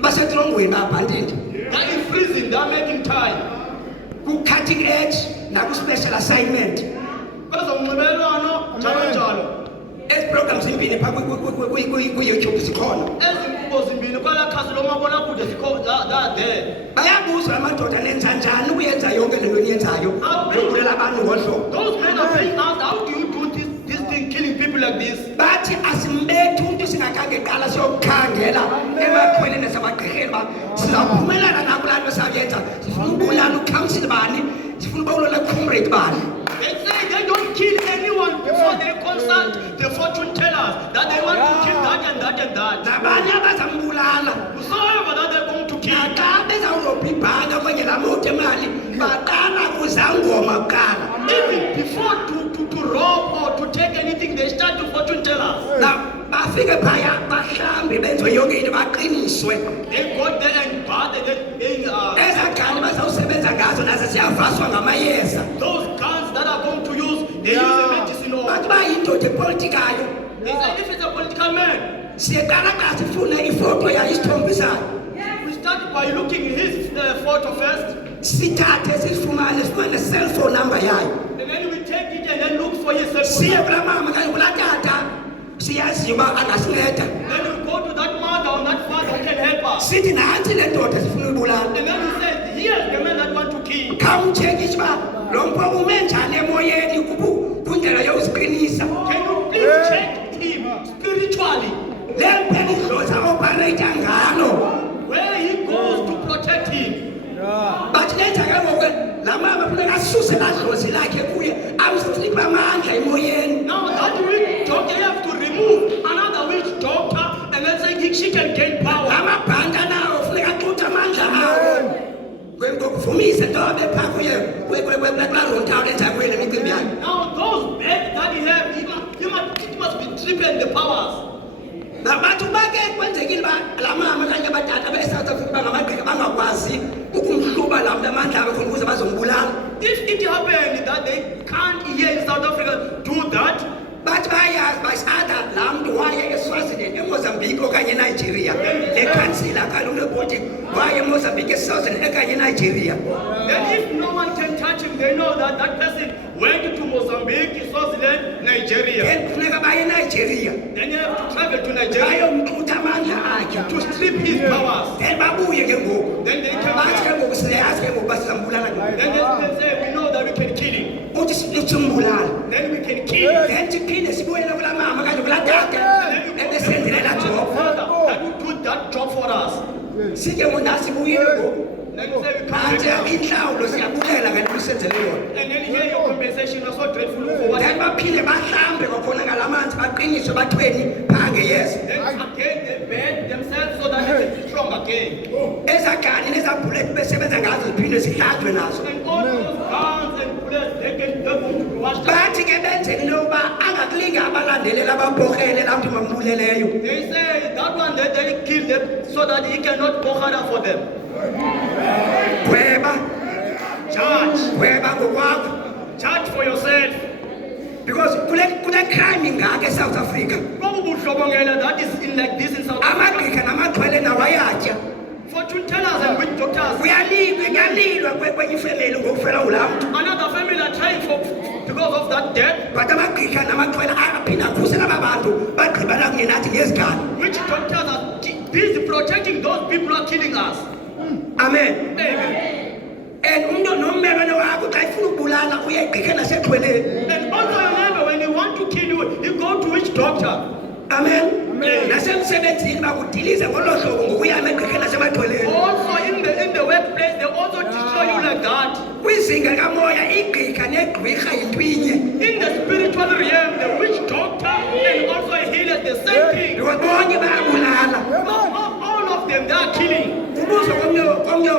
Basetrongweni babhandidi. They're in prison, they're making time. Ku-cutting edge naku-special assignment. Kwezomnxibelelwano, njalo njalo. Ezi programs zimbini phaa ku-YouTube zikhona. Ezinkqubo zimbini kwelaa khasi lomabonakude they are there. Bayabuzwa amadoda nenza njani ukuyenza yonke le nto niyenzayo yokubulela abantu ngolu hlobo. Those men are being asked, how do you do this thing, killing people like this? Bathi asimbethi umntu singakhange qala siyokukhangela emaxhweleni nasemagqirheni uba sizawuphumelela na kulaa nto sayenza. Sifuna ubulala ukhansile bani, sifuna ubulala comrade bani. They say they don't kill anyone before they consult the fortune tellers that they want to kill that and that and that. Nabanye abazambulala. Whosoever that they're going to kill. Naxa bezawurobha ibhanka okanye laa moto emali baqala kuzangoma kuqala. Even before to rob or to take anything, they start to fortune tellers. Na bafike phaya bahlambe benziwe yonke into baqiniswe. They got there and bathed and then Ezaa gani bazawusebenza ngazo nazo ziyavaswa ngamayeza. those guns that are going to use, they use a medicine or Bathi bayindoda epolitikayo. they say if it's a political man, Siyeqala xa sifune ifoto yayisithombe sayo. we start by looking at his photo first, Sithathe sifumane cell phone number yayo. and then we take it and then look for his cell Siye phone. kulaa mama kanye kulaa tata siyaziyo uba angasinceda. Then we go to that mother or that father who can help us. Sithi nantsi le ndoda sifuna uyibulala. And then we say, here's the man that want to kill. Khawumtshekishe uba lo mfo ume njani emoyeni kwindlela yokuziqinisa. Can you please check him spiritually Le mpela idlozi aopareyitha ngalo. where he goes to protect him? Bathi lenza ke ngoku laa mama funeka asuse laa dlozi lakhe kuye amstriphe amandla emoyeni. Now that witch doctor, you have to remove another witch doctor and then say she can gain power. Amabhanta nawo funeka axuthe amandla awo. Ngokuvumise into abe phaa kuye kulaa rontawulo enza kuye le micimbi yakhe. Now those beds that he have, it must be tripping the powers. Nabantu bake kwenzekile ba lamama kanye abatata beSouth Africa bangamagqika bangakwazi ukumhluba lamntu amandla abo khona ukuze bazombulala. If it happened that they can't here in South Africa do that, But bayazi bayisada lamntu waye eSwaziland eMozambique okanye eNigeria. Lekhansila kalule body waye eMozambique eSwaziland okanye eNigeria. then if no one can touch him, they know that that person went to Mozambique, Swaziland, Nigeria. Then kufuneka baye eNigeria. Then you have to travel to Nigeria Bayomxutha amandla akhe. to strip his powers. Then babuye ke ngoku. Then they come Bathi ke back. ngoku siyazi ke ngoku basizambulala ke. Then they can say, we know that we can kill him. Uthi simbulala. Then we can kill him. Then siphinde sibuyele kula mama kanye kula tata. Ebesenzele la job. Father, that you do that job for us. Sike ngona sibuyele ngoku. Then you say we come Manje back. inhlawulo siyabulela kanti usenzele yona. And then here your compensation, you are so grateful for what. Then baphinde bahlambe kwakhona ngalamanzi baqiniswe bathweni phange yes. Then again they bend themselves so that they can be strong again. Ezagani nezabullet besebenza ngazo ziphinde zihlanjwe nazo. And all those guns and bullets, they can be washed out. Bathi ke benzeni loba angakulinga abalandelela ababhorhele lamntu mambuleleyo. They say that one that they kill them so that he cannot go harder for them. Gweba, Judge. gweba ngokwakho. Judge for yourself. Because kule crime ingaka eSouth Africa. That is in like this in South Africa. Amagqika namaxhwele nawo ayatya. Fortune tellers and witch doctors. Kuyalilwa kwenye ifemeli ngokufela ulamntu. Another family are trying for because of that death. But amagqika namaxhwele aphinda akhusela aba bantu bagqibana kunye nathi ngezigalo. Witch doctors are busy protecting those people who are killing us. Amen. Amen. And umuntu nommelwane wakho xa ifuna ukubulala uyayigqika nasexhweleni. And also remember, when they want to kill you, you go to which doctor? Amen. Nasemsebenzini bakudiliza ngolo hlobo ngokuya emagqikeni nasemaxhweleni. Also in the workplace, they also destroy you like that. Kwizinga kamoya igqika negqwirha yintwinye. In the spiritual realm, the witch doctor and also a healer, the same thing. Bonke bayabulala. All of them, they are killing. Kubuza komnye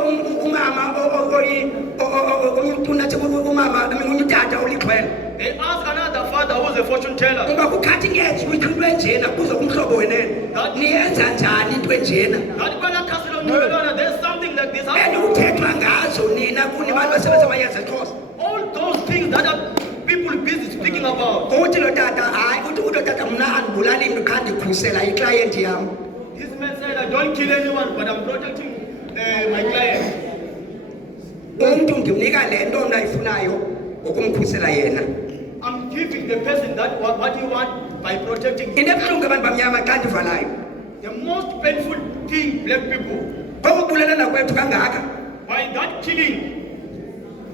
umama utata ulixhwele. They ask another father who's a fortune teller. Ngoba kukhathi ngetshe ukuthi into enjena kuza kumhlobo wenene. Niyenza njani into enjena? That kwala castle of Mvimbi, there's something like this And happening. uthethwa ngazo nina kuni bantu basebenza amayeza eXhosa. All those things that are people busy speaking about. Uthi lo tata hayi uthi ulo tata mna andibulali mntu kha ndikhusela iclient yam. This man said, I don't kill anyone, but I'm protecting my client. Umuntu ngimnika le nto mna ayifunayo ukumkhusela yena. I'm giving the person that what he wants by protecting him. Into ebuhlungu abantu bamnyama xa ndivalayo. The most painful thing, black people, Kokubulelana kwethu kangaka. by that killing,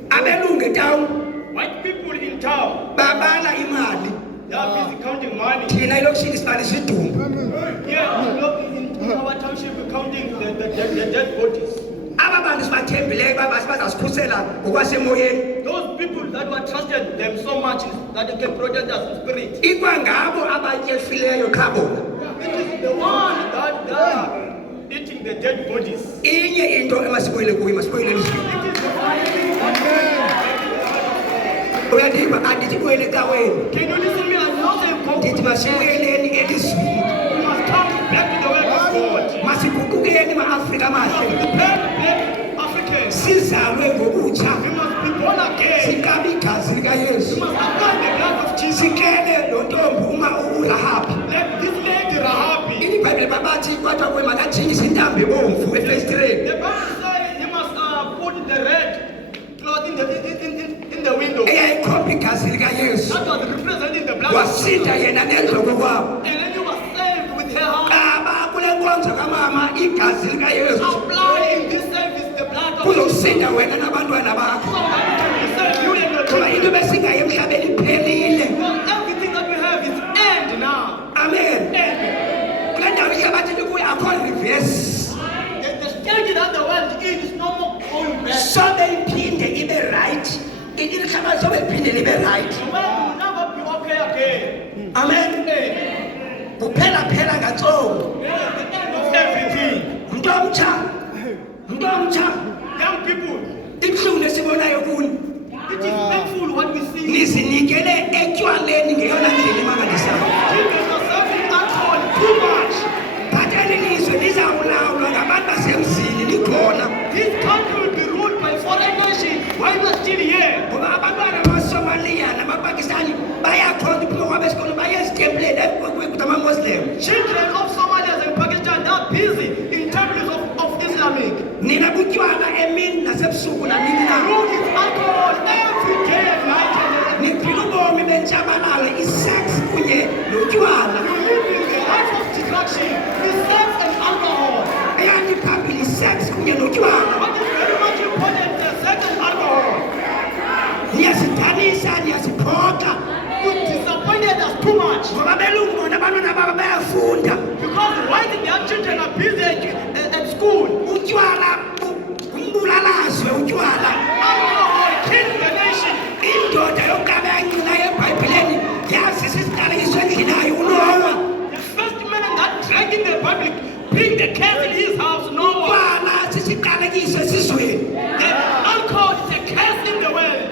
Abelungu etawuni white people in town, babala imali. they are busy counting money. Thina elokishini sibala isidumbu. Here, in our township, we're counting the dead bodies. Aba bantu sibathembileyo bazasikhusela ngokwasemoyeni. Those people that were trusted them so much that they can protect us in spirit. Ikwangabo abatyefileyo qha bona. It is the one that they are eating the dead bodies. Inye into emasibuyele kuyo masibuyele It is the one thing that uyandiva andithi buyele ecaweni. can you listen to me? I'm not saying come. Ndithi masibuyeleni elizweni. We must come back to the word of God. Masiguqukeni ma-Afrika We amahle. must be black Africans. Sizalwe ngokutsha. We must be born again. Sikabe igazi We likaYesu. must apply the blood of Jesus. Sikele lo ntombi uRahabi. Let this lady Rahabi. IBhayibheli babathi kwathiwa kuye makajingise intambo ebomvu efestireni. The Bible says he must put the red cloth in the window. Eyayikhomba igazi likaYesu. That was representing the blood of Wasinda Jesus. yena nendloko kwabo. And then you were saved with her hand. Qaba kule nkonzo kamama igazi likaYesu. Apply in this service the blood of Jesus. Kuzosinda wena nabantwana bakho. So that we can be saved, you and your Ngoba children. into besingayo emhlabeni iphelile. Because everything that we have is end now. Amen. End. Kule ndawo ihlabathini kuyo akho reverse. The stage that the world is no more going back. Sobe iphinde ibe right. Ilihlabathi sobe iphinde libe right. The world will never be okay again. Amen. End. Kuphela ngatsomo. This is the end of everything. Mntu omtsha. Young people, Ibuhlungu lesibonayo kuni. it is painful what we see. Nizinikele etywaleni ngeyona ndlela emangalisayo. Giving yourself in alcohol too much. Muslim. Children of Somalians and Pakistan are busy in temples of Islamic. Nina butywala emini nasebusuku namini na. You eat alcohol every day and night. Niphila ubomi bentshabalala isex kunye notywala. You live in the life of destruction with sex and alcohol. Eyaniphambili sex kunye notywala. What is very much important is sex and alcohol. Niyasidanisa niyasiphoxa. You disappointed us too much. Ngoba belungu bona abantwana babo bayafunda. Because why their children are busy at school? Utywala umbulalazwe utywala. Alcohol kills the nation. Indoda yokuqala yancinayo eBhayibhelini yazisa isiqalekiso endlini yayo uNowa. The first man that drank in the public, bring the curse in his house, Noah. Utywala sisiqalekiso esizweni. The alcohol is a curse in the world.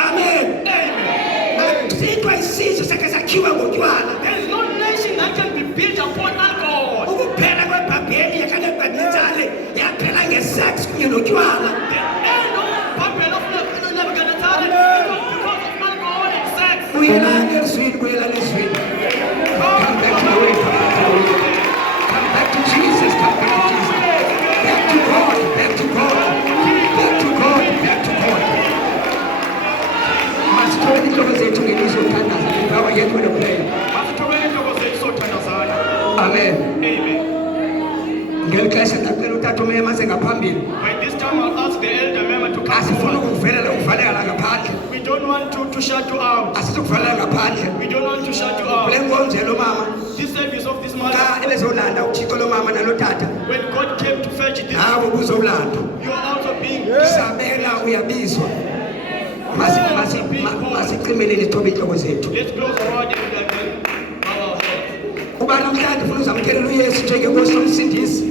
Amen. Amen. Sithiwa isizwe sakhe sakhiwa ngotywala. There is no nation that can be built upon alcohol. Ukuphela kweBhabheli yakanebhadinzale yaphela ngesex kunye notywala. The end of Babel of Nebuchadnezzar is because of alcohol and sex. Buyelani ezwini, buyelani ezwini. Come back to the way, come back to the way. Come back to Jesus, come back to Jesus. Back to God, back to God. Back to God, back to God. Masithole inhlobo zethu ngelizwi lokuthandaza. Now I get with the prayer. Amen. Amen. Ngeli xesha ndacela utata umema ngaphambili. By this time, I'll ask the elder member to come Asifuni forward. ukuvelela ukuvaleka ngaphandle. We don't want to shut you out. Asikuvalela ngaphandle. We don't want to shut you out. Kule nkonzo lo mama This service of this xa mother, ebezolanda uthixo lo mama nalo tata. when God came to fetch this, Nawe ubuzolanda. you are also being Sabela uyabizwa. Masicimele isithoba inhloko zethu. Let's close the word and then bow our heads. Uba namhlanje ufuna uzamkela uYesu njengenkosi nomsindisi.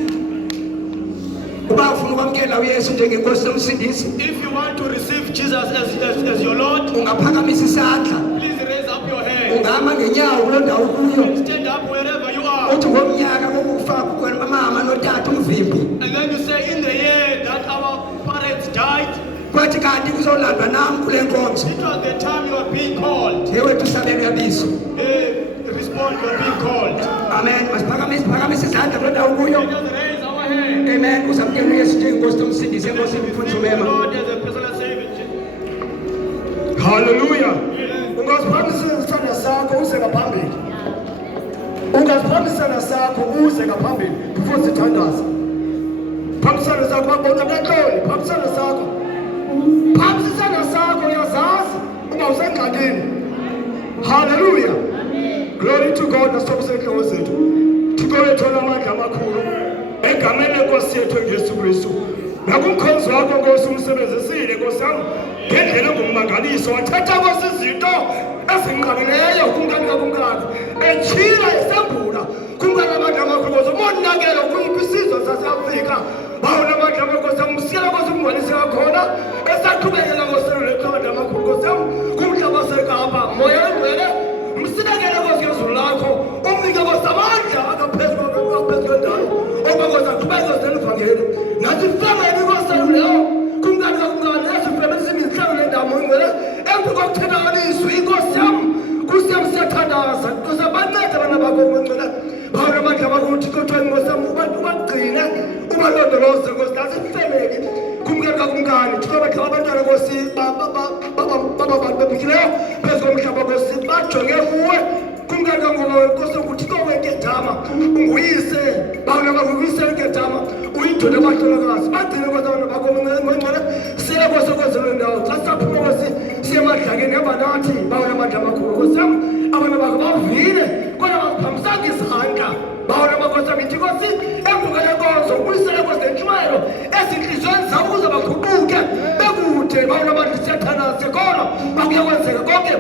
Uba ufuna ukwamkela uYesu njengenkosi nomsindisi. If you want to receive Jesus as your Lord, Ungaphakamisa isandla. please raise up your hand. Ungama ngenyawo kuloo ndawo kuyo. Stand up wherever you are. Uthi ngomnyaka kokufaka kwamama notata uMvimbi. And then you say, in the year that our parents died, Kwathi kanti kuzolandwa nam kule nkonzo. it was the time you are being called. Yewethu sabela uyabizwa. Respond, you are being called. Amen. Masiphakamise isandla kuloo ndawo kuyo. Let us raise our hand. Amen. Uzamkela uYesu njengenkosi nomsindisi enkosi emfundisa The umema. Lord as a personal Savior. Hallelujah. Ungaziphakamisa isandla sakho uze ngaphambili. Ungaziphakamisa isandla sakho uze ngaphambili before sithandaza. Phakamisa isandla sakho babona kaxoli, phakamisa isandla sakho. Phakamisa isandla sakho uyazazi uba usengxakini. Hallelujah. Glory to God. Nasithokozisa inhloko zethu. Thixo wethu onamandla amakhulu. Egameni lenkosi yethu uJesu Kristu. Nakumkhonzo wakho Nkosi umsebenzisile Nkosi yami ngendlela engumangaliso wathatha Nkosi izinto ezinqabileyo kumkani kakumkani etshila isambula kumkani amandla amakhulu Nkosi umonakelo kwisizwe saseAfrika bawona amandla amakhulu Nkosi umsiyela Nkosi umngcwalise wakhona esaqhubekela Nkosi amandla amakhulu Nkosi kumhlaba waseKapa moya engcwele msinakele Nkosi ngezulu lakho umnike Nkosi amandla akaphezulu kwendalo oba Nkosi aqhubeke zelivangeli nathi family Nkosi leyo kumkani kakumkani esifemeli simihlalo lendawo ngcwele emva kokuthetha izwi Nkosi yami kusiyamsiyathandaza Nkosi abancede abana bakho ngcwele bawona amandla bakho Thixo Thixo Nkosi yami ubagcine ubalondoloze Nkosi nathi family kumkani kakumkani Thixo bakhaba abantwana Nkosi baba babhikileyo phezu komhlaba Nkosi bajonge kuwe kumkani Nkosi nguThixo wenkethama unguyise bawona bakho uyise wenkethama uyindoda abahlolokazi bagcine Nkosi abantwana bakho ngcwele siye Nkosi okwezelo ndawo xa sisaphuma Nkosi siye emadlakeni hamba nathi bawona amandla amakhulu Nkosi yami abantu bakho bavile kodwa baziphambisanga izandla bawona Nkosi yami ithi Nkosi emva kwenkonzo ubuyisele Nkosi nentshumayelo ezinhliziyweni zabo ukuze baguquke bekude bawona amandla siyathandaza sikhona bakuye kwenzeka konke